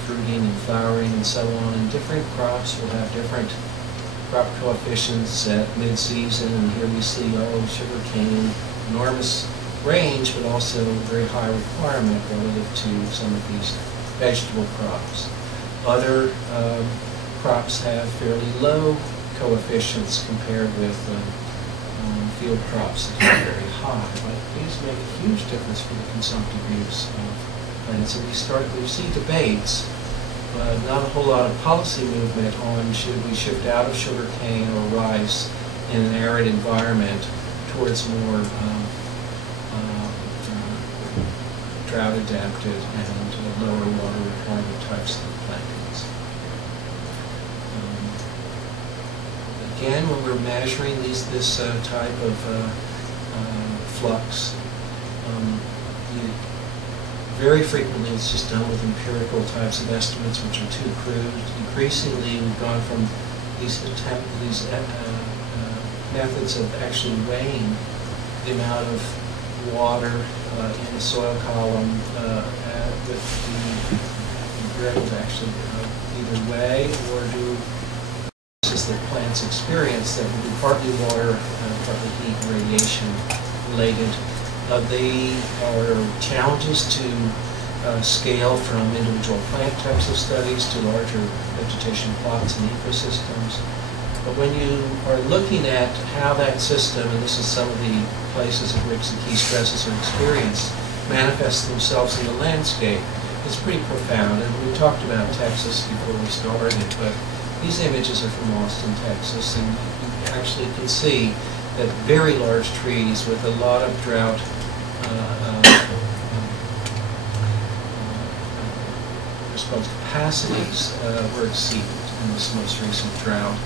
fruiting and flowering and so on. And different crops will have different crop coefficients at mid-season, and here we see, sugarcane, enormous range, but also very high requirement relative to some of these vegetable crops. Other crops have fairly low coefficients compared with field crops that are very high, but these make a huge difference for the consumptive use of plants. And we see debates, but not a whole lot of policy movement on should we shift out of sugarcane or rice in an arid environment towards more drought-adapted and lower water requirement types of plantings. Again, when we're measuring this type of flux, very frequently it's just done with empirical types of estimates, which are too crude. Increasingly, we've gone from these methods of actually weighing the amount of water in the soil column with the, you're able to actually either weigh or do that plants experience that will be partly water, partly heat and radiation related. They are challenges to scale from individual plant types of studies to larger vegetation plots and ecosystems. But when you are looking at how that system, and this is some of the places in which the key stresses are experienced, manifest themselves in the landscape, it's pretty profound. And we talked about Texas before we started, but these images are from Austin, Texas, and you actually can see that very large trees with a lot of drought capacities were exceeded in this most recent drought.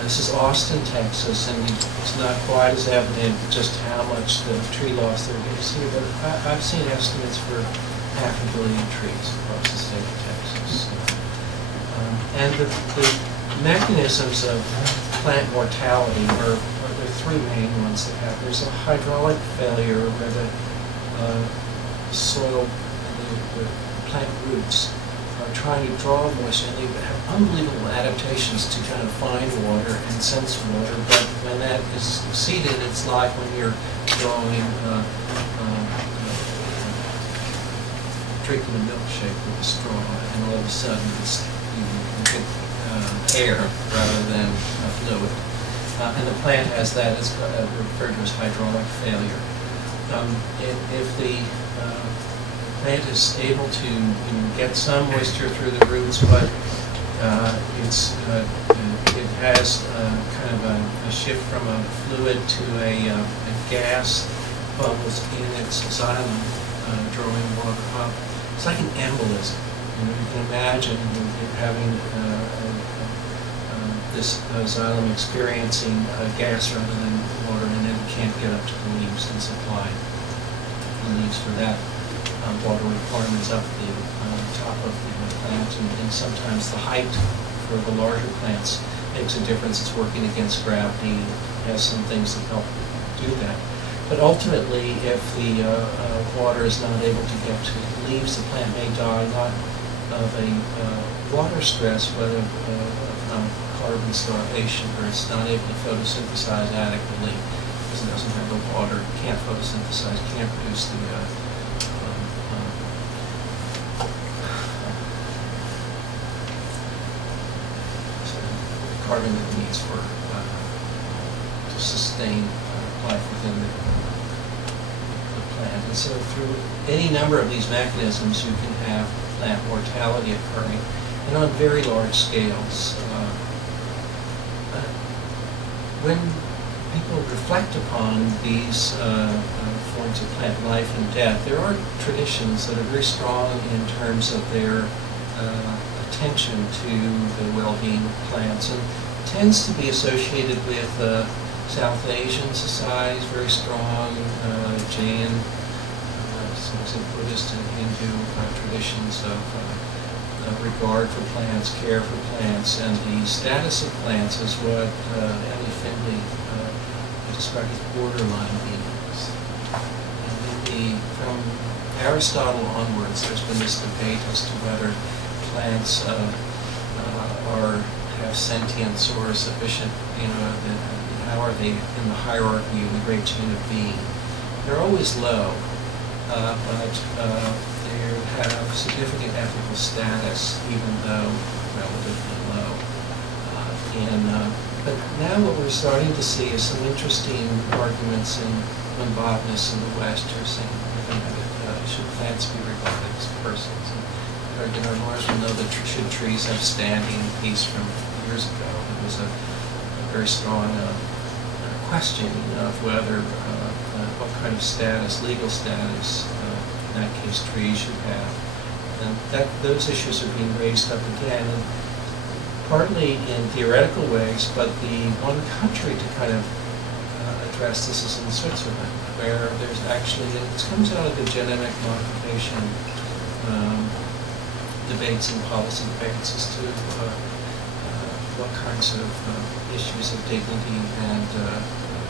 This is Austin, Texas, and it's not quite as evident just how much the tree loss there is here, but I've seen estimates for 500 million trees across the state of Texas. And the mechanisms of plant mortality are there are three main ones that happen. There's a hydraulic failure where the soil, the plant roots are trying to draw moisture, and they have unbelievable adaptations to kind of find water and sense water, but when that is exceeded, it's like when you're drawing, drinking a milkshake with a straw, and all of a sudden it's, you get air rather than a fluid. And the plant has that, it's referred to as hydraulic failure. If the plant is able to get some moisture through the roots, but it has kind of a shift from a fluid to a gas bubbles in its xylem, drawing water up. It's like an embolism. You know, you can imagine you're having this xylem experiencing gas rather than water, and then it can't get up to the leaves and supply the leaves for that water requirements up the top of the plant, and sometimes the height for the larger plants makes a difference. It's working against gravity. It has some things that help do that. But ultimately, if the water is not able to get to the leaves, the plant may die not of a water stress, but of carbon starvation, where it's not able to photosynthesize adequately because it doesn't have the water, can't photosynthesize, can't produce the carbon that it needs for to sustain life within the plant. And so through any number of these mechanisms, you can have plant mortality occurring, and on very large scales. When people reflect upon these forms of plant life and death, there are traditions that are very strong in terms of their attention to the well-being of plants, and tends to be associated with South Asian societies, very strong Jain, some Buddhist and Hindu traditions of regard for plants, care for plants, and the status of plants is what Ellie Findley described as borderline beings. And from Aristotle onwards, there's been this debate as to whether plants have sentience or are sufficient, how are they in the hierarchy of the great chain of being. They're always low, but they have significant ethical status, even though relatively low. But now what we're starting to see is some interesting arguments when botanists in the West are saying, should plants be regarded as persons? Lawrence will know that should trees have standing piece from years ago. It was a very strong questioning of whether what kind of status, legal status, in that case trees should have. And those issues are being raised up again, and partly in theoretical ways, but the one country to kind of address this is in Switzerland, where there's actually, it comes out of the genetic modification debates and policy debates as to what kinds of issues of dignity and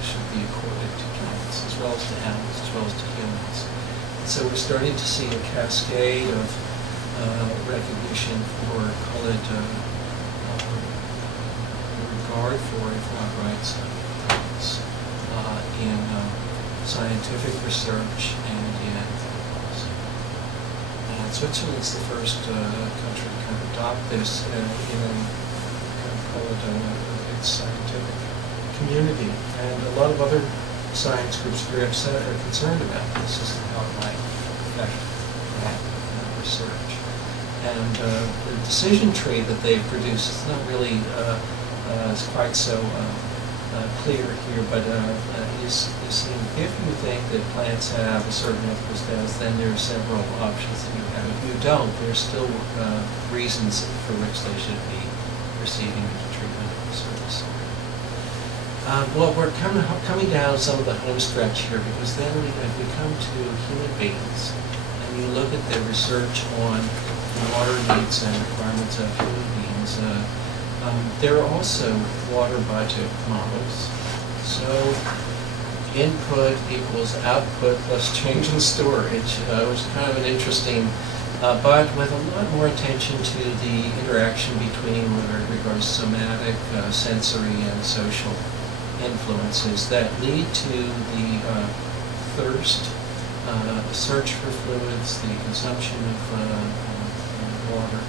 should be accorded to plants, as well as to animals, as well as to humans. And so we're starting to see a cascade of recognition for, call it regard for, if not rights, of plants in scientific research and in policy. And Switzerland's the first country to kind of adopt this in its scientific community. And a lot of other science groups are very upset or concerned about this as to how it might affect that research. And the decision tree that they've produced is not really is quite so clear here, but is saying if you think that plants have a certain ethical status, then there are several options that you have. If you don't, there's still reasons for which they should be receiving treatment of a certain sort. Well, we're coming down some of the home stretch here, because then if we come to human beings, and you look at the research on water needs and requirements of human beings, there are also water budget models. So input equals output plus change in storage, which is kind of an interesting, but with a lot more attention to the interaction between with regards to somatic, sensory, and social influences that lead to the thirst, the search for fluids, the consumption of water.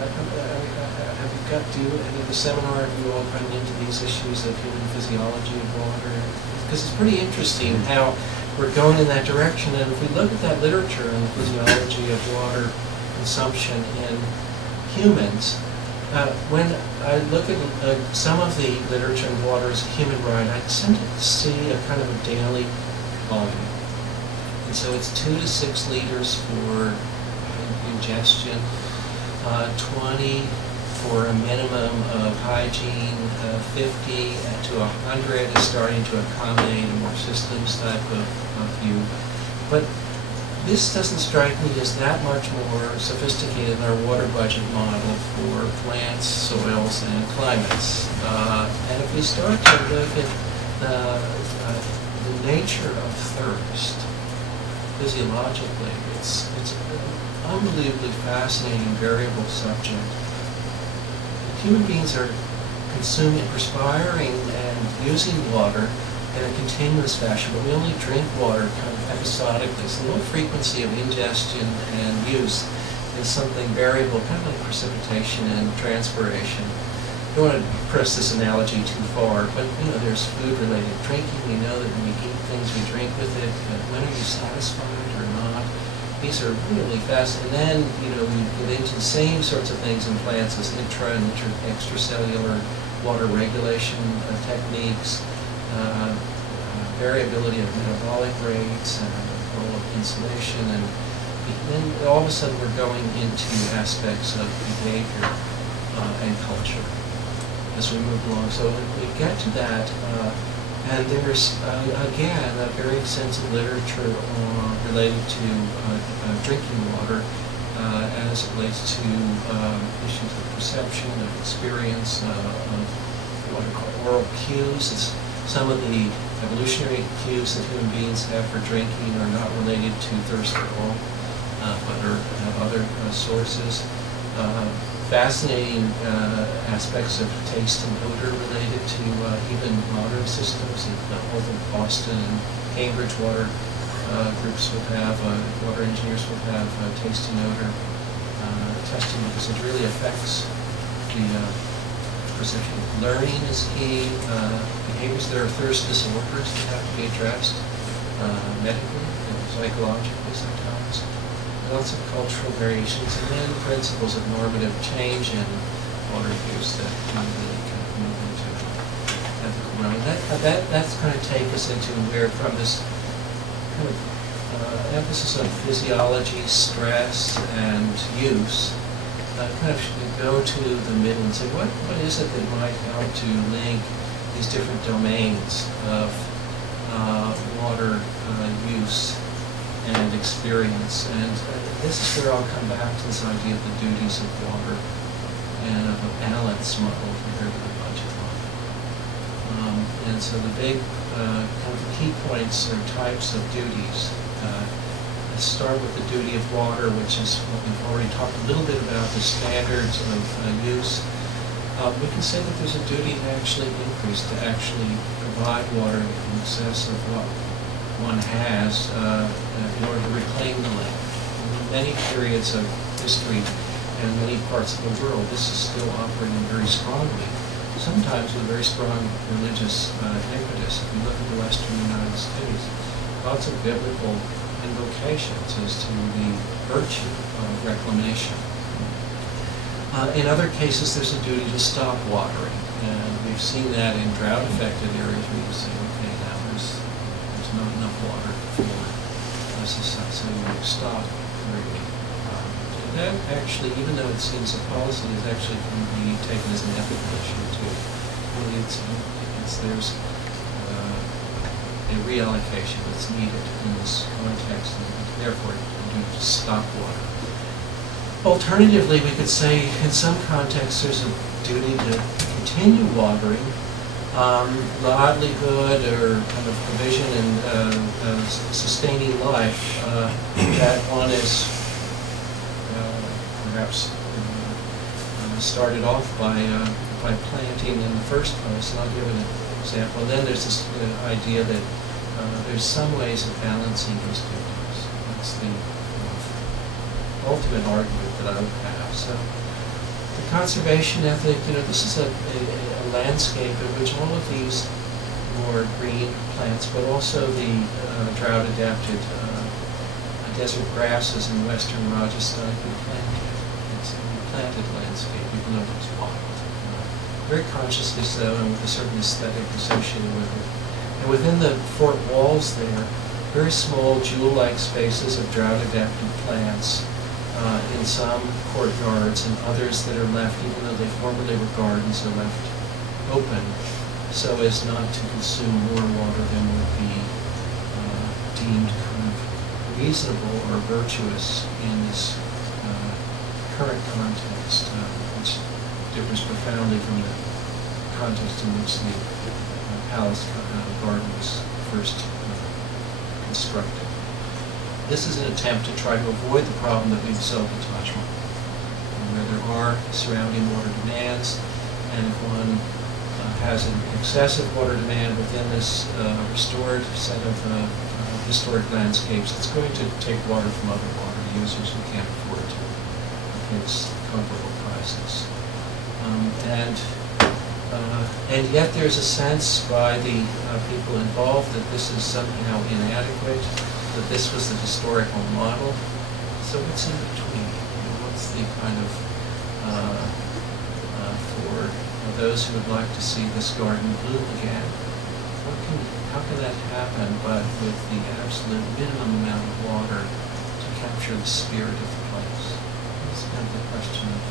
Have you got to any of the seminar, have you all run into these issues of human physiology of water? Because it's pretty interesting how we're going in that direction. And if we look at that literature on the physiology of water consumption in humans, when I look at some of the literature on water as a human right, I tend to see a kind of a daily volume. And so it's 2 to 6 liters for ingestion, 20 for a minimum of hygiene, 50 to 100 is starting to accommodate a more systems type of view. But this doesn't strike me as that much more sophisticated in our water budget model for plants, soils, and climates. And if we start to look at the nature of thirst, physiologically, it's an unbelievably fascinating variable subject. Human beings are consuming, perspiring, and using water in a continuous fashion, but we only drink water kind of episodically. So low frequency of ingestion and use is something variable, kind of like precipitation and transpiration. I don't want to press this analogy too far, but there's food-related drinking. We know that when we eat things, we drink with it. But when are you satisfied or not? These are really fast. And then, we get into the same sorts of things in plants as intra and extracellular water regulation techniques, variability of metabolic rates, and role of insulation, and then all of a sudden we're going into aspects of behavior and culture as we move along. So we get to that, and there's again a very extensive literature related to drinking water as it relates to issues of perception, of experience, of what are called oral cues. Some of the evolutionary cues that human beings have for drinking are not related to thirst at all, but have other sources. Fascinating aspects of taste and odor related to even modern systems. All the Boston and Cambridge water groups will have, water engineers will have taste and odor testing because it really affects the perception. Learning is key. Behaviors that are thirst disorders that have to be addressed medically and psychologically sometimes. Lots of cultural variations, and then principles of normative change in water use that really kind of move into ethical realm. That's kind of take us into where, from this kind of emphasis on physiology, stress, and use, kind of go to the middle and say, what is it that might help to link these different domains of water use and experience? And this is where I'll come back to this idea of the duties of water and of a balance model compared to the budget model. And so the big kind of key points or types of duties. Let's start with the duty of water, which is what we've already talked a little bit about, the standards of use. We can say that there's a duty to actually increase, to actually provide water in excess of what one has in order to reclaim the land. In many periods of history and many parts of the world, this is still operating very strongly, sometimes with very strong religious impetus. If you look at the Western United States, lots of biblical invocations as to the virtue of reclamation. In other cases, there's a duty to stop watering, and we've seen that in drought-affected areas where you say, okay, now there's not enough water for society, so we stop irrigating. And that actually, even though it seems a policy, is actually can be taken as an ethical issue too. Really, there's a reallocation that's needed in this context, and therefore you do stop water. Alternatively, we could say in some contexts there's a duty to continue watering, livelihood or kind of provision and sustaining life that one is perhaps started off by planting in the first place. And I'll give an example. And then there's this idea that there's some ways of balancing these duties. That's the ultimate argument that I would have. So the conservation ethic, this is a landscape in which all of these more green plants, but also the drought-adapted desert grasses in western Rajasthan can be planted. It's a planted landscape, even though it's wild. Very consciously so, and with a certain aesthetic associated with it. And within the fort walls there, very small jewel-like spaces of drought-adapted plants in some courtyards, and others that are left, even though they formerly were gardens, are left open so as not to consume more water than would be deemed kind of reasonable or virtuous in this current context, which differs profoundly from the context in which the palace garden was first constructed. This is an attempt to try to avoid the problem that we've so much on, where there are surrounding water demands, and if one has an excessive water demand within this restored set of historic landscapes, it's going to take water from other water users who can't afford to pay comparable prices. And yet there's a sense by the people involved that this is somehow inadequate, that this was the historical model. So what's in between? What's the kind of, for those who would like to see this garden bloom again, how can that happen but with the absolute minimum amount of water to capture the spirit of the place? It's kind of the question of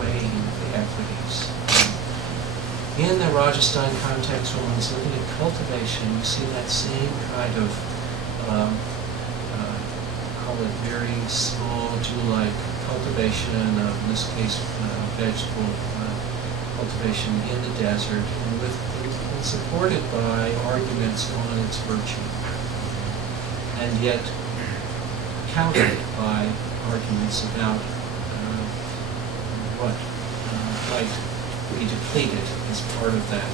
weighing the equities. In the Rajasthan context, when one's looking at cultivation, you see that same kind of, call it very small, jewel-like cultivation of, in this case, vegetable cultivation in the desert, and supported by arguments on its virtue, and yet countered by arguments about what might be depleted as part of that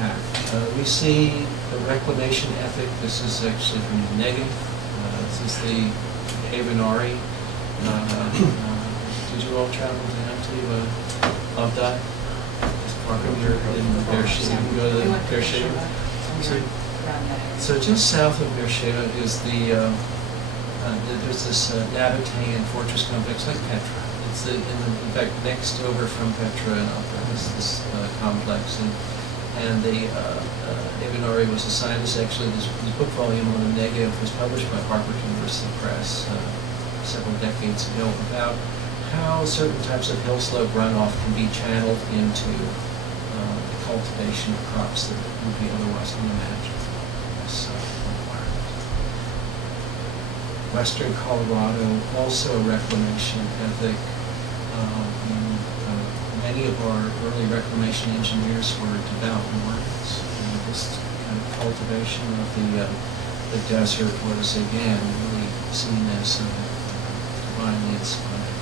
act. We see the reclamation ethic. This is actually from the negative. This is the Avenari. Did you all travel down to Avda? This park over here in Beersheba. You go to Beersheba. So just south of Beersheba is there's this Nabatean fortress complex like Petra. It's in fact next over from Petra and Avda is this complex, and the Avenari was assigned this. Actually, this book volume on the negative was published by Harvard University Press several decades ago about how certain types of hill slope runoff can be channeled into the cultivation of crops that would be otherwise unimaginable in this environment. Western Colorado, also a reclamation ethic. Many of our early reclamation engineers were devout Mormons. This kind of cultivation of the desert was, again, really seen as divinely inspired.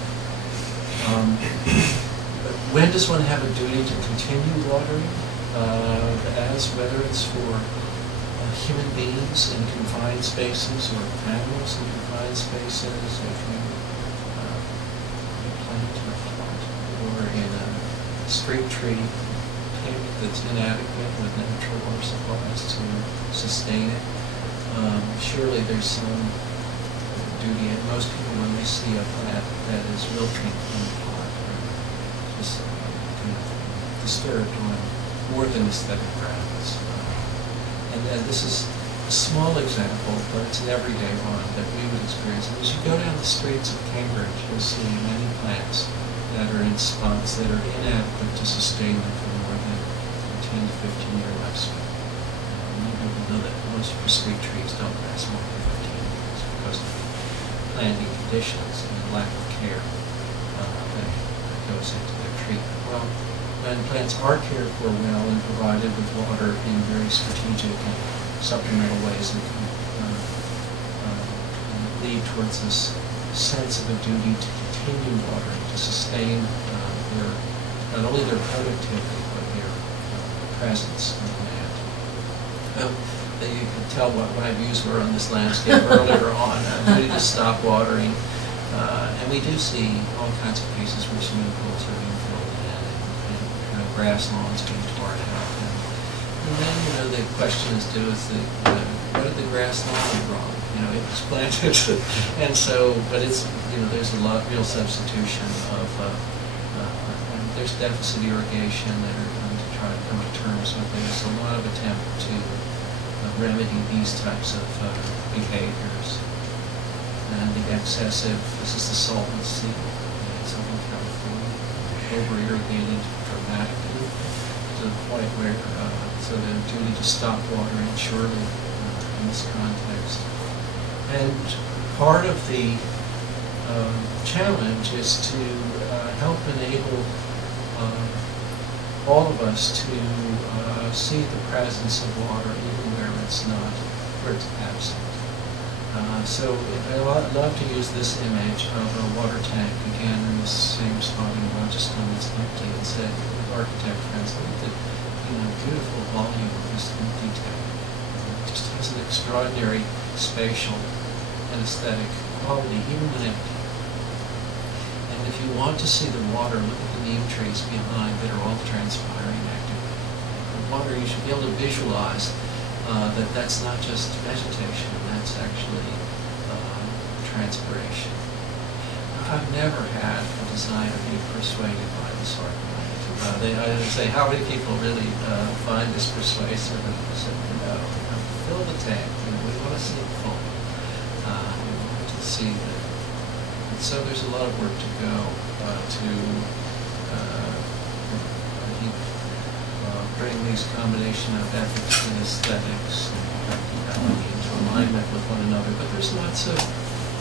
But when does one have a duty to continue watering? As whether it's for human beings in confined spaces or animals in confined spaces, if you plant a plot, or in a street tree pink that's inadequate with natural water supplies to sustain it. Surely there's some duty, and most people, when they see a plant that is wilting in the pot, are just kind of disturbed on more than aesthetic grounds. And this is a small example, but it's an everyday one that we would experience. And as you go down the streets of Cambridge, you'll see many plants that are in spots that are inadequate to sustain them for more than 10 to 15-year lifespan. Many people know that most street trees don't last more than 15 years because of the planting conditions and the lack of care that goes into their treatment. Well, when plants are cared for well and provided with water in very strategic and supplemental ways, that can lead towards this sense of a duty to continue watering, to sustain not only their productivity, but their presence in the land. You can tell what my views were on this landscape earlier on, duty to stop watering. And we do see all kinds of cases where swimming pools are being filled in and grass lawns being torn out. And then, the question is, what did the grass lawn do wrong? It was planted, and so, but it's, there's a real substitution of, there's deficit irrigation that are going to try to come to terms with this. A lot of attempt to remedy these types of behaviors. And the excessive, this is the Salton Sea in Southern California, over-irrigated dramatically to the point where, so the duty to stop watering surely in this context. And part of the challenge is to help enable all of us to see the presence of water even where it's not, where it's absent. So I love to use this image of a water tank, again in the same spot in Rajasthan that's empty, and said, the architect friends, look at the beautiful volume of this empty tank. It just has an extraordinary spatial and aesthetic quality, even when empty. And if you want to see the water, look at the neem trees behind that are all transpiring actively. The water, you should be able to visualize that that's not just vegetation, that's actually transpiration. I've never had a designer be persuaded by this argument. I say, how many people really find this persuasive? And I said, fill the tank. We want to see it full. We want to see that. And so there's a lot of work to go to bring these combination of ethics and aesthetics and practicality into alignment with one another. But there's lots of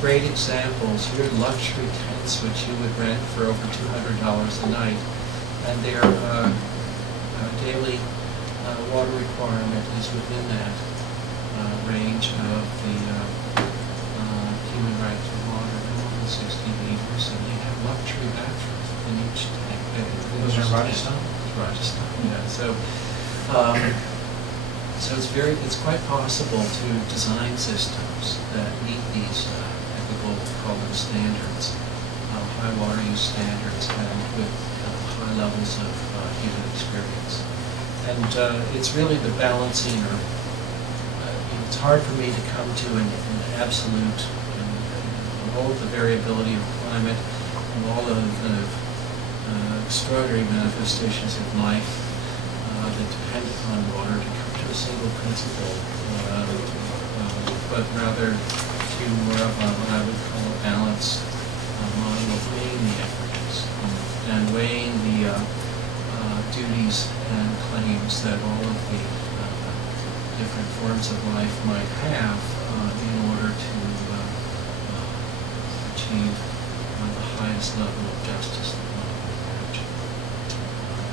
great examples. Your luxury tents, which you would rent for over $200 a night, and their daily water requirement is within that range of the human right to water, more than 60 liters, and they have luxury bathrooms in each tank. Those are Rajasthan? Rajasthan, yeah. So it's quite possible to design systems that meet these ethical, call them standards, high water use standards, and with high levels of human experience. And it's really the balancing, or it's hard for me to come to an absolute, all of the variability of climate and all of the kind of extraordinary manifestations of life that depend upon water to come to a single principle, but rather to more of what I would call a balanced model of weighing the equities and weighing the duties and claims that all of the different forms of life might have in order to achieve the highest level of justice that one can imagine,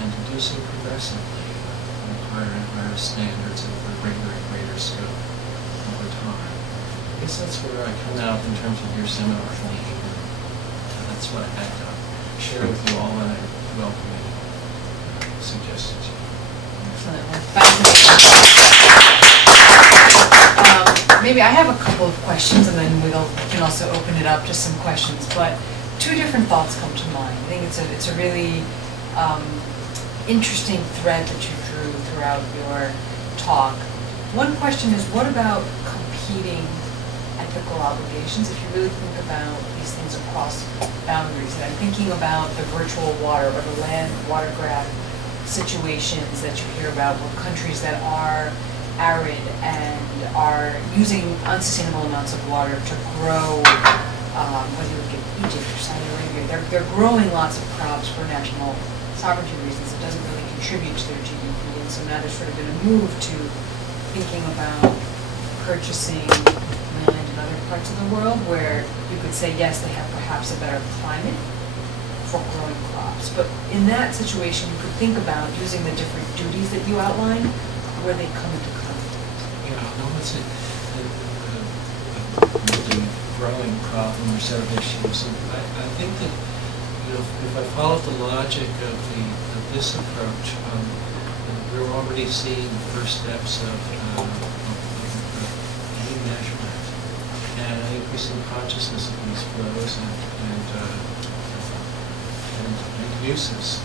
and to do so progressively with higher and higher standards and with greater and greater scope over time. I guess that's where I come out in terms of your seminar theme. That's what I had to share with you all, and I welcome any suggestions. Excellent. Well, fascinating. Maybe I have a couple of questions, and then we can also open it up to some questions. But two different thoughts come to mind. I think it's a really interesting thread that you drew throughout your talk. One question is, what about competing ethical obligations if you really think about these things across boundaries? And I'm thinking about the virtual water or the land water grab situations that you hear about, where countries that are arid and are using unsustainable amounts of water to grow, whether you look at Egypt or Saudi Arabia, they're growing lots of crops for national sovereignty reasons. It doesn't really contribute to their GDP, and so now there's sort of been a move to thinking about purchasing land in other parts of the world where you could say, yes, they have perhaps a better climate for growing crops. But in that situation, you could think about using the different duties that you outlined, where they come into conflict. Yeah, no, it's a really growing problem or set of issues. And I think that, if I follow the logic of this approach, we're already seeing the first steps of any measurement and increasing consciousness of these flows and uses.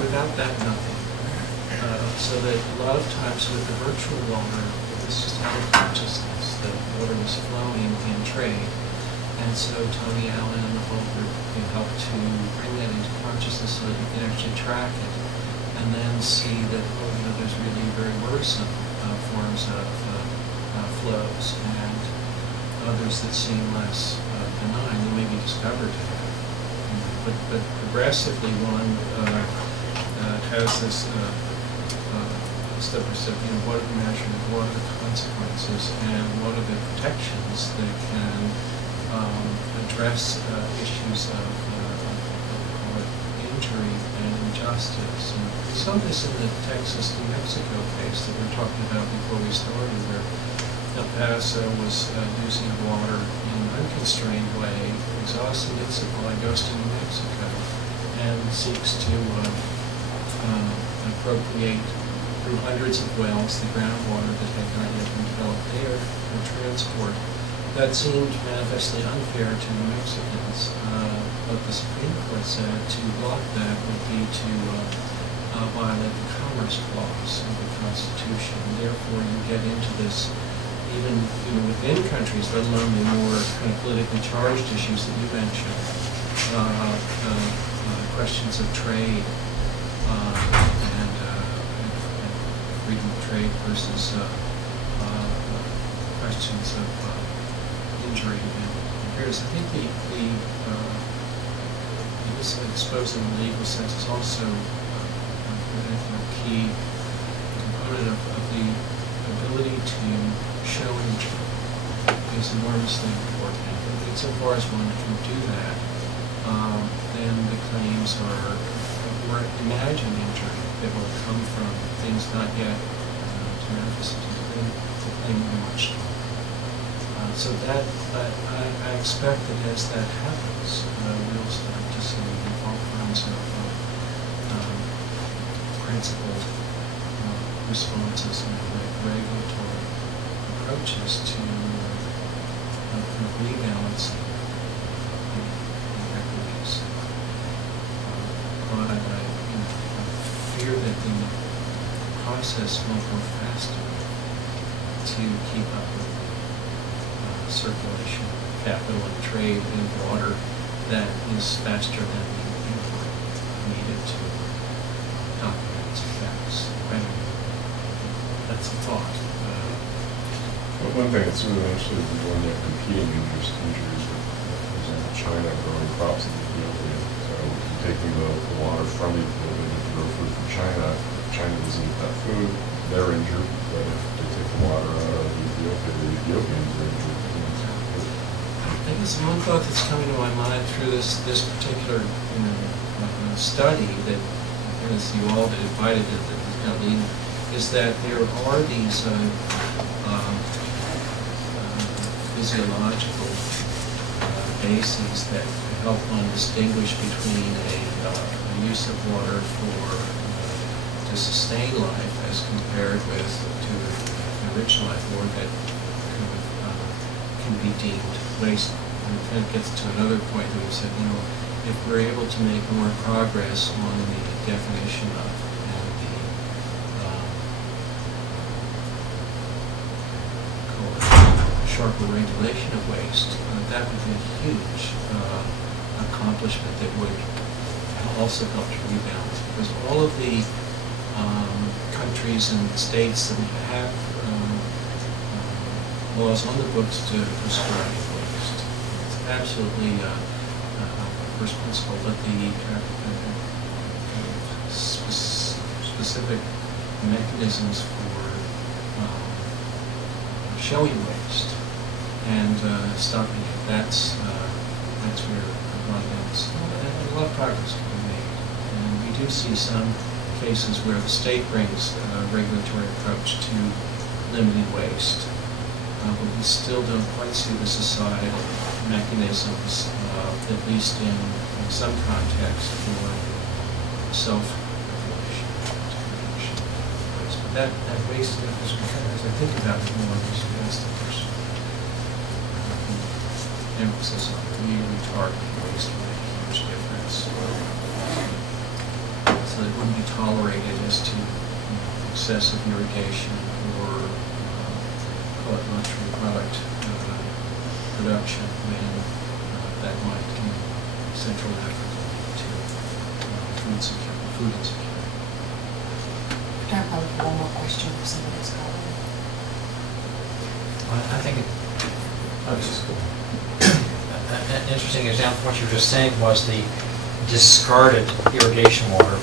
Without that, nothing. So that a lot of times with the virtual water, it's just out of consciousness that water was flowing in trade. And so Tony Allen and the whole group helped to bring that into consciousness so that you can actually track it and then see that, oh, there's really very worrisome forms of flows, and others that seem less benign that may be discovered. But progressively, one has this step by step, what are the measurements, what are the consequences, and what are the protections that can address issues of injury and injustice. And we saw this in the Texas-New Mexico case that we were talking about before we started, where El Paso was using water in an unconstrained way, exhausting its supply, goes to New Mexico and seeks to appropriate through hundreds of wells the groundwater that had not yet been developed there for transport. That seemed manifestly unfair to New Mexicans. What the Supreme Court said to block that would be to violate the Commerce Clause of the Constitution. Therefore, you get into this even within countries, let alone the more kind of politically charged issues that you mentioned, questions of trade and freedom of trade versus questions of injury and repairs. I think I suppose in the legal sense is also a key component of the ability to show injury is enormously important. And insofar as one can do that, then the claims are or imagined injury that will come from things not yet to manifest into the claim will be much stronger. So that I expect that as that happens, we'll start to see all kinds of principled responses and regulatory approaches to rebalancing inequities. But I fear that the process will go faster to keep up with circulation, capital, and trade in water that is faster than the input needed to document its effects. That's a thought. One thing that's really interesting is when they're competing injuries with, for example, China growing crops in Ethiopia. So taking the water from Ethiopia to grow food from China, China doesn't eat that food, they're injured, but if they take the water out of Ethiopia, the Ethiopians are injured. I guess one thought that's coming to my mind through this particular study that as you all that invited it that lead is that there are these physiological bases that help one distinguish between a use of water to sustain life as compared with to enrich life, or that can be deemed wasteful. And it kind of gets to another point that we've said, if we're able to make more progress on the definition of and the sharper regulation of waste, that would be a huge accomplishment that would also help to rebalance. Because all of the countries and states that have laws on the books to prescribe waste, it's absolutely first principle, but the specific mechanisms for showing waste and stopping it, that's where a lot of progress can be made. And we do see some cases where the state brings a regulatory approach to limiting waste, but we still don't quite see the societal mechanisms, at least in some context, for self-regulation. But that waste, as I think about it more, is that there's emphasis on really targeting waste will make a huge difference. So that it wouldn't be tolerated as to excessive irrigation or call it luxury product production when that might in Central Africa lead to food insecurity. question for somebody who's got one. I think an interesting example of what you were just saying was the discarded irrigation water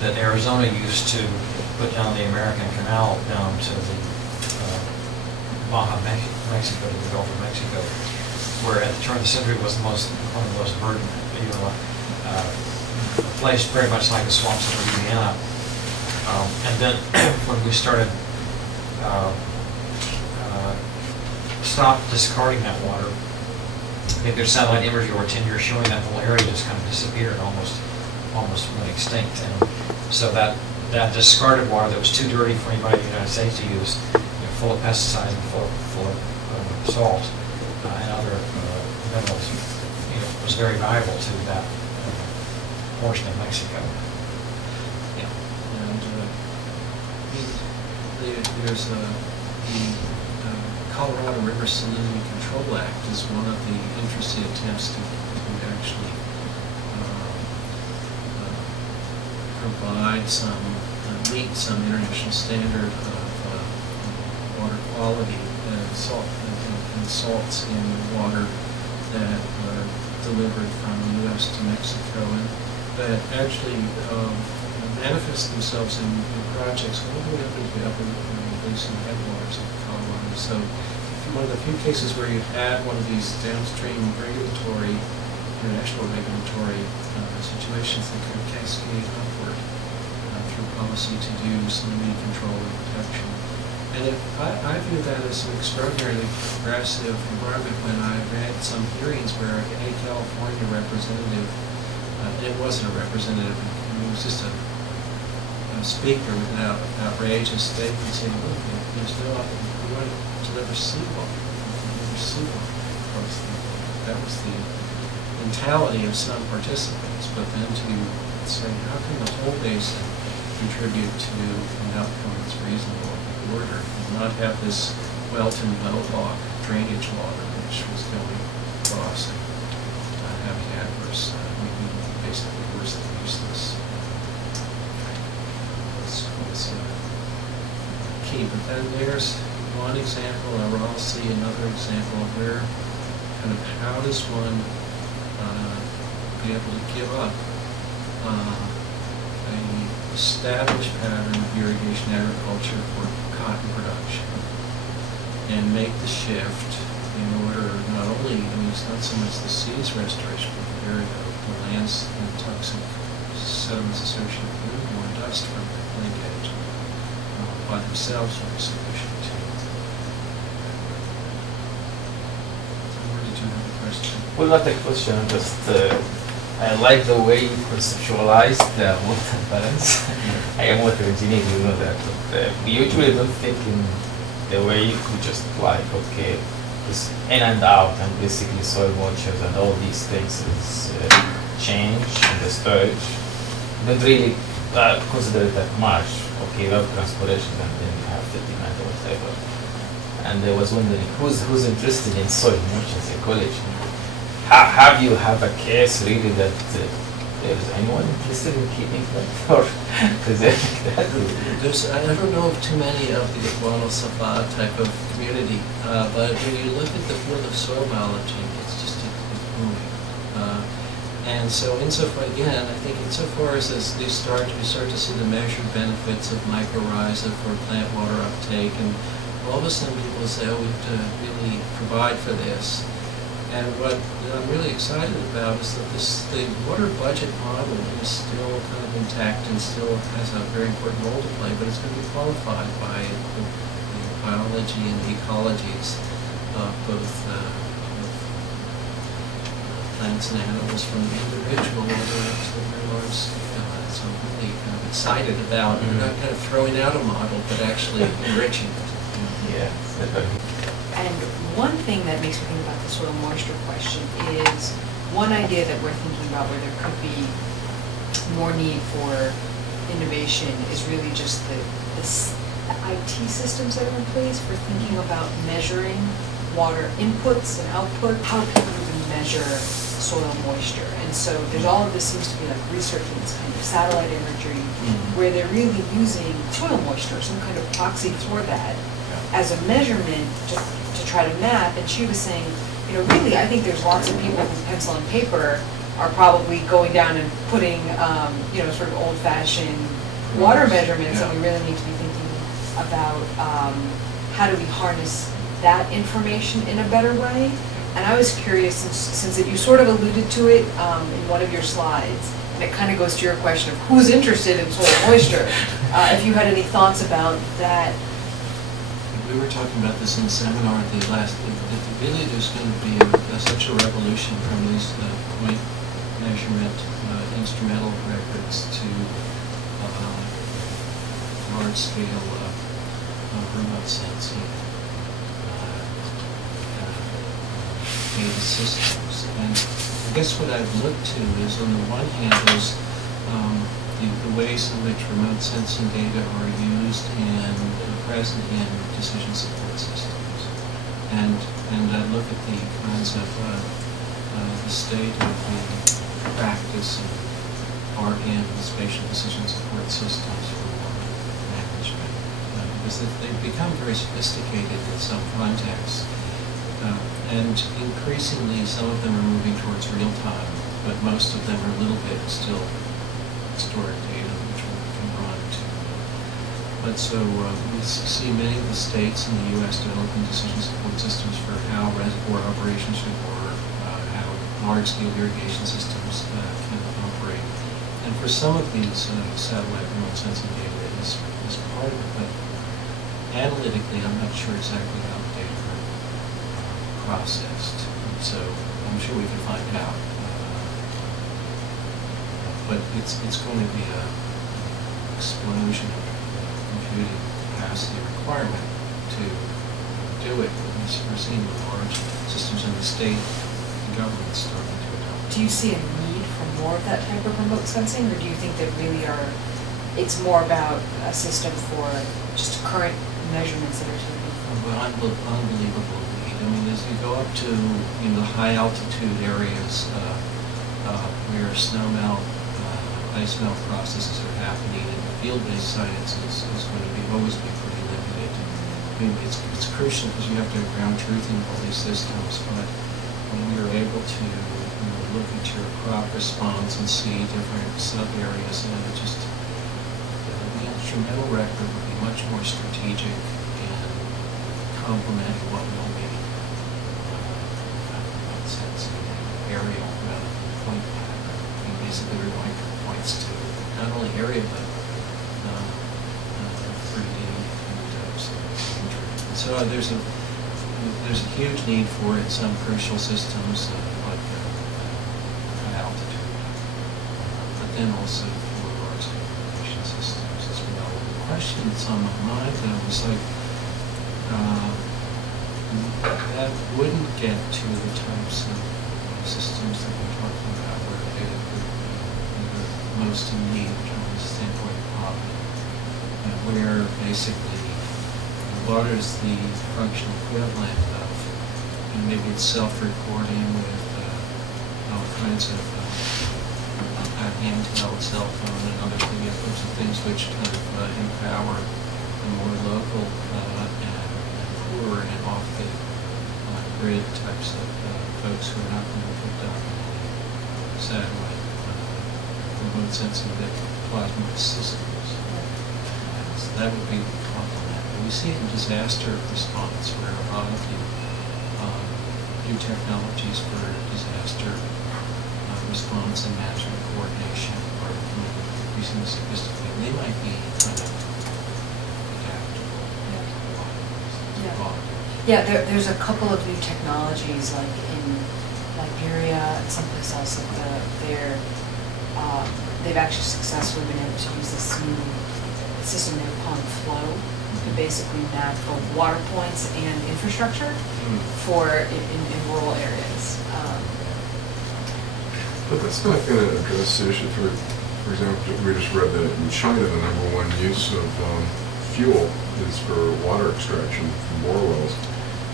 that Arizona used to put down the American Canal down to the Baja Mexico, to the Gulf of Mexico, where at the turn of the century was one of the most verdant, a place very much like the swamps of Louisiana. And then when we started stopped discarding that water, I think there's satellite imagery over 10 years showing that the whole area just kind of disappeared, almost went extinct. And so that discarded water that was too dirty for anybody in the United States to use, full of pesticides and full of salt and other minerals, was very valuable to that portion of Mexico. Yeah, and there's the Colorado River Salinity Control Act is one of the interesting attempts to actually provide meet some international standard of water quality and salts in water that are delivered from the U.S. to Mexico, and that actually manifest themselves in projects all the way up into the upper basin headwaters of Colorado. So one of the few cases where you had one of these downstream international regulatory situations that could cascade upward through policy to do salinity control and protection. And I view that as an extraordinarily progressive environment when I've had some hearings where a California representative, it wasn't a representative, it was just a speaker with an outrageous statement saying, look, there's no, we want to deliver seawater. That was the mentality of some participants, but then to say, how can the whole basin contribute to an outcome that's reasonable at the border, and not have this Welton Mohawk drainage water which was going across and having adverse, basically worse than useless. Was key. But then there's one example, or I'll see another example of where kind of how does one be able to give up a established pattern of irrigation agriculture for cotton production and make the shift in order not only, it's not so much the seeds restoration, but the area of the lands and toxic sediments associated with more dust from linkage by themselves will be sufficient too. Where did you have a question? Well, not a question, just I like the way you conceptualize the water balance. I am water engineer, you know that, but we usually don't think in the way you could just like, okay, it's in and out, and basically soil moistures and all these things is change in the storage. Don't really consider it that much. Okay, evapotranspiration, and then you have 50 or whatever. And I was wondering who's interested in soil moisture ecology. Have you have a case really that there is anyone interested in keeping that, or preserving that? I don't know of too many of the Guano Sapa type of community, but when you look at the field of soil biology, it's just booming. And so insofar, again, I think insofar as we start to see the measured benefits of mycorrhiza for plant water uptake, and all of a sudden people say, oh, we have to really provide for this. And what I'm really excited about is that the water budget model is still kind of intact and still has a very important role to play, but it's going to be qualified by the biology and the ecologies of both plants and animals from the individual all the way up to the very large scale. So I'm really kind of excited about not kind of throwing out a model, but actually enriching it. Yeah. And one thing that makes me think about the soil moisture question is one idea that we're thinking about where there could be more need for innovation is really just the IT systems that are in place for thinking about measuring water inputs and output, how people even measure soil moisture. And so there's all of this seems to be like researching this kind of satellite imagery where they're really using soil moisture, some kind of proxy for that, as a measurement to try to map. And she was saying, you know, really, I think there's lots of people with pencil and paper are probably going down and putting, you know, sort of old-fashioned water measurements, and we really need to be thinking about how do we harness that information in a better way. And I was curious, since you sort of alluded to it in one of your slides, and it kind of goes to your question of who's interested in soil moisture, if you had any thoughts about that. We were talking about this in the seminar at the last, that really there's going to be such a revolution from these point measurement instrumental records to large-scale remote sensing data systems. And I guess what I've looked to is, on the one hand, there's the ways in which remote sensing data are used and present in decision support systems. And I look at the kinds of the state of the practice are in the spatial decision support systems for water management, because they've become very sophisticated in some contexts, and increasingly some of them are moving towards real time, but most of them are a little bit still historic data which one can run to. But so we see many of the states in the U.S. developing decision support systems for how reservoir operations should work, how large-scale irrigation systems can operate. And for some of these satellite remote sensing data is part of it, but analytically I'm not sure exactly how the data are processed. And so I'm sure we can find out. But it's going to be an explosion of computing capacity requirement to do it. We're seeing large systems in the state and government starting to adopt. Do you see a need for more of that type of remote sensing, or do you think that really it's more about a system for just current measurements that are taken? Well, unbelievable need. I mean, as you go up to the high altitude areas where snow melt, ice melt processes are happening, and field-based science is going to always be pretty limited. I mean, it's crucial because you have to have ground truthing of all these systems, but when you're able to look at your crop response and see different sub-areas, and it just, the instrumental record would be much more strategic and complementing what will be sensing aerial rather than point pattern. I mean, basically we're going from points to not only area but 3D types of imagery. So there's a huge need for it in some crucial systems like high altitude, but then also for large irrigation systems as well. The question that's on my mind though is like that wouldn't get to the types of systems that we're talking about where data would be most in need from the standpoint of poverty, where basically water is the functional equivalent of, maybe it's self-recording with all kinds of handheld cell phone and other things which kind of empower the more local and poorer and off the grid types of folks who are not going to be hooked up in satellite remote sensing that plasma systems. So that would be complementary. We see it in disaster response where a lot of the new technologies for disaster response and management coordination are increasingly sophisticated. They might be kind of adaptable. Yeah, there's a couple of new technologies, like in Liberia and someplace else, they've actually successfully been able to use this new system they're calling Flow to basically map both water points and infrastructure for in rural areas. But that's not going to address the issue. For example, we just read that in China, the #1 use of fuel is for water extraction from bore wells.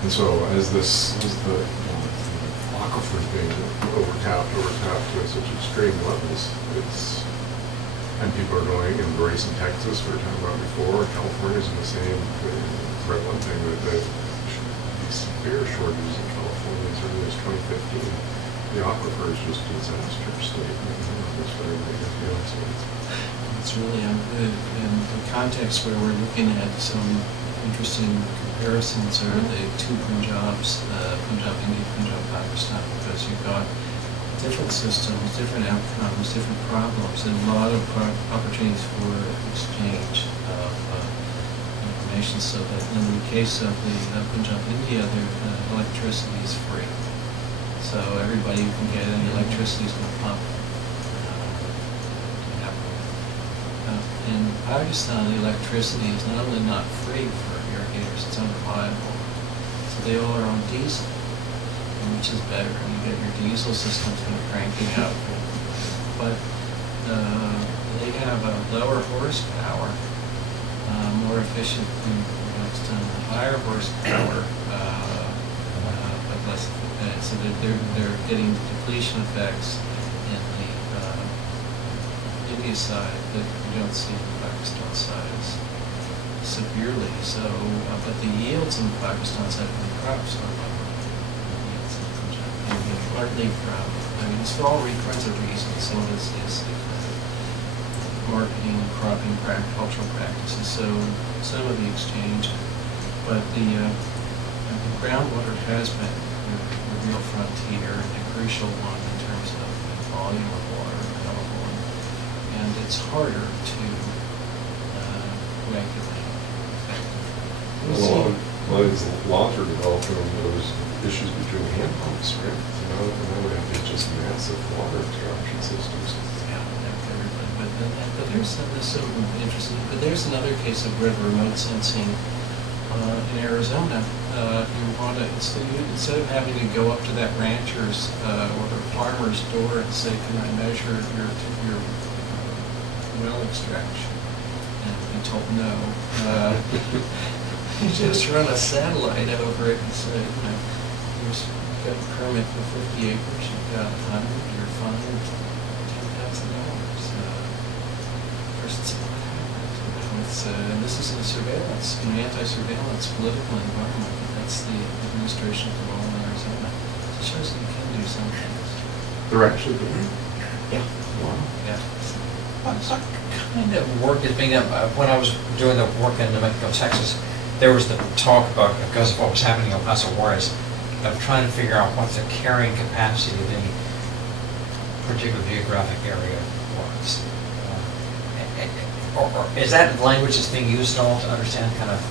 And so as the aquifers being overtapped to such extreme levels. And people are going, and Grace in Texas, we were talking about before, California's in the same, read one thing that these severe shortages in California as early as 2015. The aquifer is just a disaster state. That's what everybody gets feeling. So It's really good in the context where we're looking at some interesting comparisons are the two Punjabs, Punjab, India, Punjab, Pakistan, because you've got different systems, different outcomes, different problems, and a lot of opportunities for exchange of information. So that in the case of the Punjab, India, their electricity is free. So everybody who can get any electricity is going to pump. In Pakistan, the electricity is not only not free for irrigators, it's unreliable. So they all are on diesel, which is better. And you get your diesel systems kind of cranking out. But they have a lower horsepower, more efficient than Pakistan, higher horsepower, but less. So they're getting depletion effects in the India side that you don't see on the Pakistan side as severely. So, but the yields on the Pakistan side of the crops are lower than the yields in Punjab, partly from, it's for all kinds of reasons. Some of this is marketing, cropping, cultural practices. So some of the exchange, but the groundwater has been the real frontier and a crucial one in terms of volume of water available, and it's harder to regulate effectively. well, a lot of these laws are developed on those issues between hand pumps, right? So now we have these just massive water extraction systems. Yeah, but there's some interesting. But there's another case of remote sensing in Arizona. You want to instead of having to go up to that rancher's or the farmer's door and say, "Can I measure your well extraction?" and be told no. You just run a satellite over it and say, you've got a permit for 50 acres, you've got 100, you're fined $10,000. First, and this is in a surveillance, anti-surveillance political environment. That's the administration of the law in Arizona. So it shows that you can do some things. They're actually doing it? Yeah. Wow. Yeah. What kind of work is being done? When I was doing the work in New Mexico, Texas, there was the talk about, because of what was happening in El Paso Juarez, of trying to figure out what the carrying capacity of any particular geographic area was. Or is that language that's being used at all to understand kind of?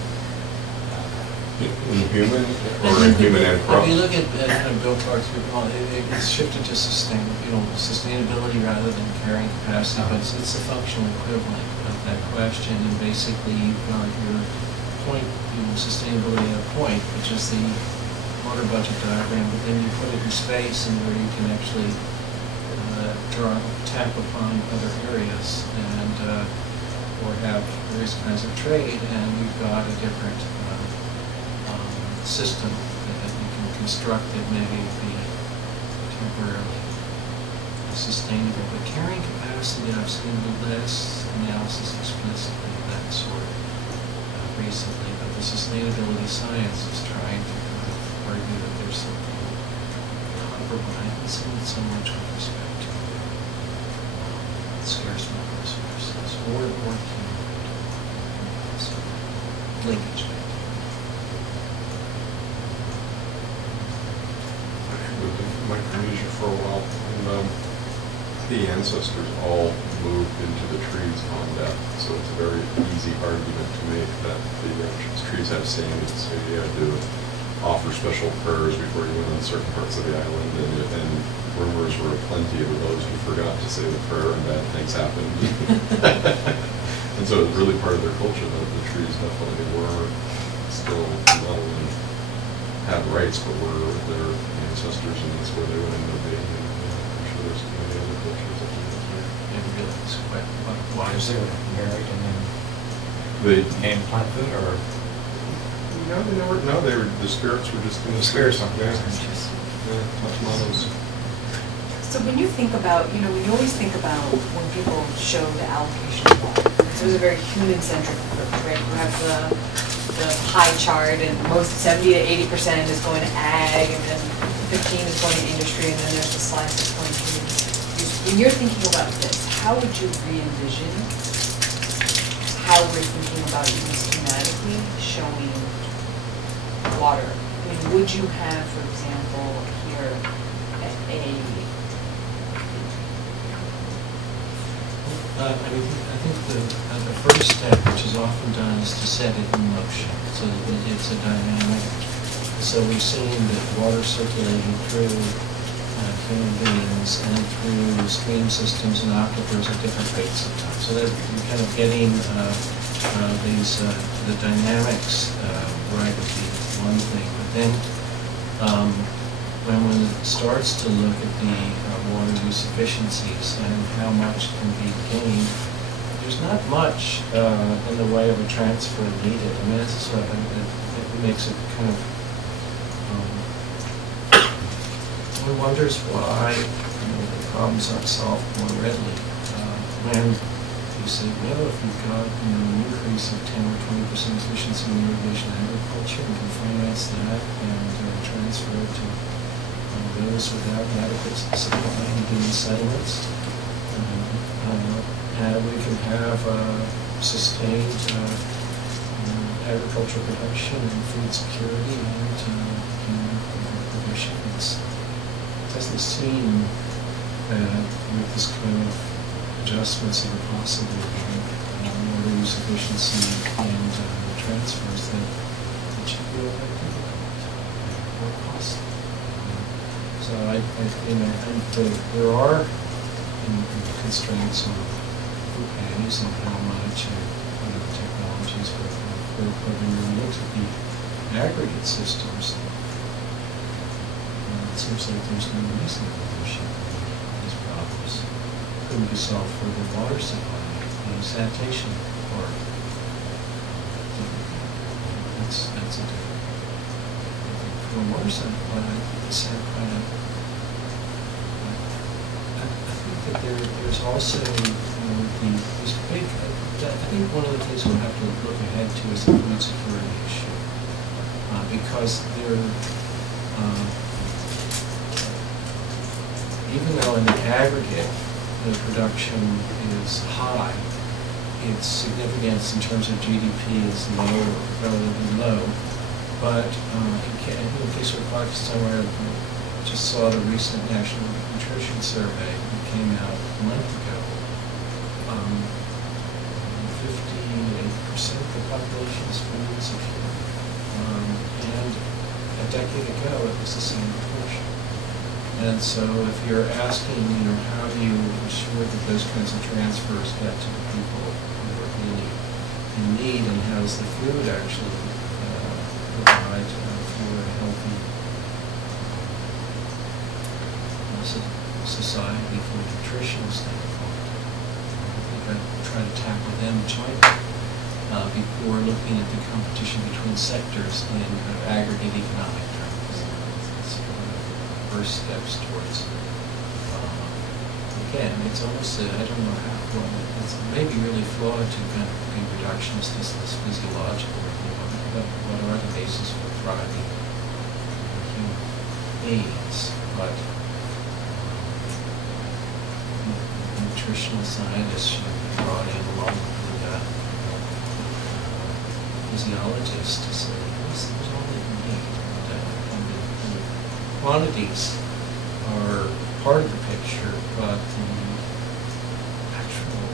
In human or in human and crops? If you look at kind of Bill Clark's report, it's shifted to sustainability rather than carrying capacity, but it's a functional equivalent of that question. And basically, you've got your point, sustainability at a point, which is the water budget diagram, but then you put it in space and where you can actually tap upon other areas and or have various kinds of trade, and you've got a different system that you can construct that may be temporarily sustainable. But carrying capacity, I've seen less analysis explicitly of that sort recently, but the sustainability science is trying to kind of argue that there's something compromise in so much with respect to scarce mineral resources or linkage. I lived in Micronesia for a while, and the ancestors all moved into the trees on death. So it's a very easy argument to make that the trees have sayings. So you had to offer special prayers before you went on certain parts of the island, and rumors were aplenty of those who forgot to say the prayer and bad things happened. And so it's really part of their culture that the trees definitely were still not only had rights, but were their ancestors, and that's where they would end up being. And I'm sure there's many other cultures that do that too. And really, it's quite why Wives is they there? were married and then They came plant food, or no, they were the spirits were just in The spirits, Yeah. okay. much models. So when you think about, when you always think about when people show the allocation of water, because it was a very human-centric approach, right? You have the pie chart, and most 70 to 80% is going to ag, and then 15 is going to industry, and then there's the slice that's going to use. When you're thinking about this, how would you re-envision how we're thinking about even schematically showing water? I mean, would you have, for example, here I think the first step, which is often done, is to set it in motion, so that it's a dynamic. So we've seen that water circulating through human beings and through stream systems and aquifers at different rates of time. So that you're kind of getting the dynamics right would be one thing. But then when one starts to look at the water use efficiencies and how much can be gained, there's not much in the way of a transfer needed. I mean, this is what it makes it kind of, one wonders why the problems aren't solved more readily. When you say, well, if you've got an increase of 10 or 20% efficiency in irrigation agriculture, you can finance that and transfer it to those without adequate supply and human settlements. And we can have sustained agricultural production and food security and provision. It doesn't seem that with this kind of adjustments that are possible water use efficiency and transfers that should be all that difficult or possible. So I think there are constraints on who pays and how much and technologies, but when you look at the aggregate systems, it seems like there's no reason that there should be these problems. Couldn't be solved for the water supply, sanitation, or that's a different. For the water supply, I think that there's also these big. I think one of the things we'll have to look ahead to is the food security issue, because even though in the aggregate the production is high, its significance in terms of GDP is low, relatively low. But in the case of Pakistan, where I just saw the recent National Nutrition Survey that came out a month ago, 58% of the population is food insecure. And a decade ago, it was the same proportion. And so if you're asking, how do you ensure that those kinds of transfers get to the people who are really in need, and how does the food actually provide for a healthy society from a nutritional standpoint? I think I'd try to tackle them jointly before looking at the competition between sectors in kind of aggregate economic terms. It's one of the first steps towards, again, it's almost, I don't know how, it's maybe really flawed to kind of be reductionist as this physiological, what are the basis for thriving human beings, but nutritional scientists should be brought in along with the physiologists to say, this is all that you need. And the quantities are part of the picture, but the actual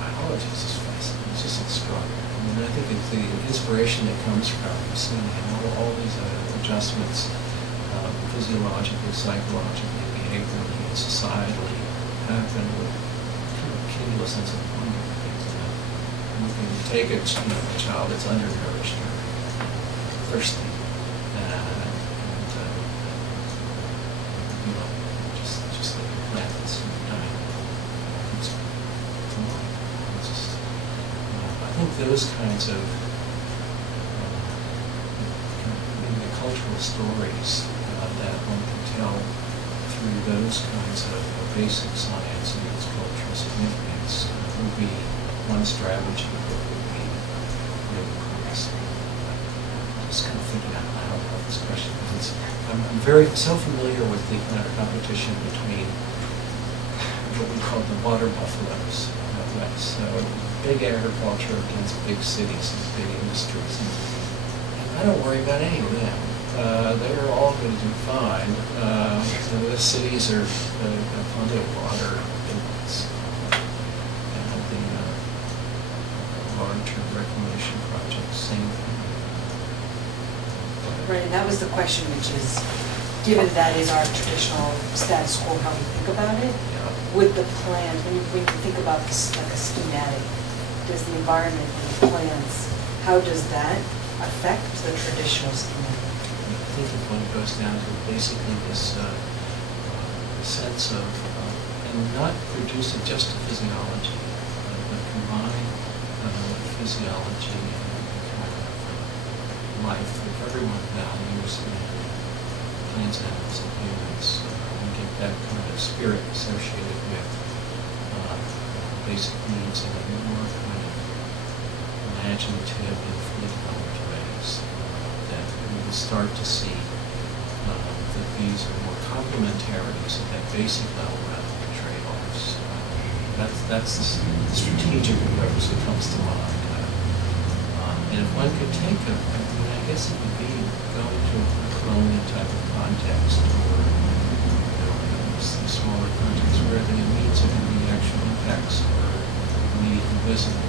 biology is just fascinating. It's just extraordinary. I mean, I think it's the inspiration that comes from seeing how all these adjustments, physiologically, psychologically, behaviorally, and societally, happen with kind of a sense of wonder. You can take a child that's undernourished or thirsty, just like a plant that's dying. I think those kinds of cultural stories that one can tell through those kinds of basic science and its cultural significance would be one strategy that would be really promising. Just kind of thinking out loud about this question. I'm very so familiar with the kind of competition between what we call the water buffaloes out west. So big agriculture against big cities and big industries. And I don't worry about any of them. They're all going to do fine. The cities are plenty of water. And the long-term reclamation projects, same thing. Right, and that was the question, which is, given that is our traditional status quo, how we think about it, with the plans, when you think about this like a schematic, does the environment and the plans, how does that affect the traditional schematic? I think the point goes down to basically this sense of, and not reducing just to physiology, but combine physiology and kind of life that everyone values in plants, animals, and humans, and get that kind of spirit associated with basic needs in a more kind of imaginative and fully developed ways. That we will start to see that these are more complementarities at that basic level rather than trade-offs. That's the strategic approach that comes to mind. And if one could take I guess it would be going to a colonial type of context, or a smaller context where the needs of the actual impacts are immediately visible.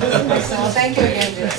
Excellent. Well, thank you again, Jim.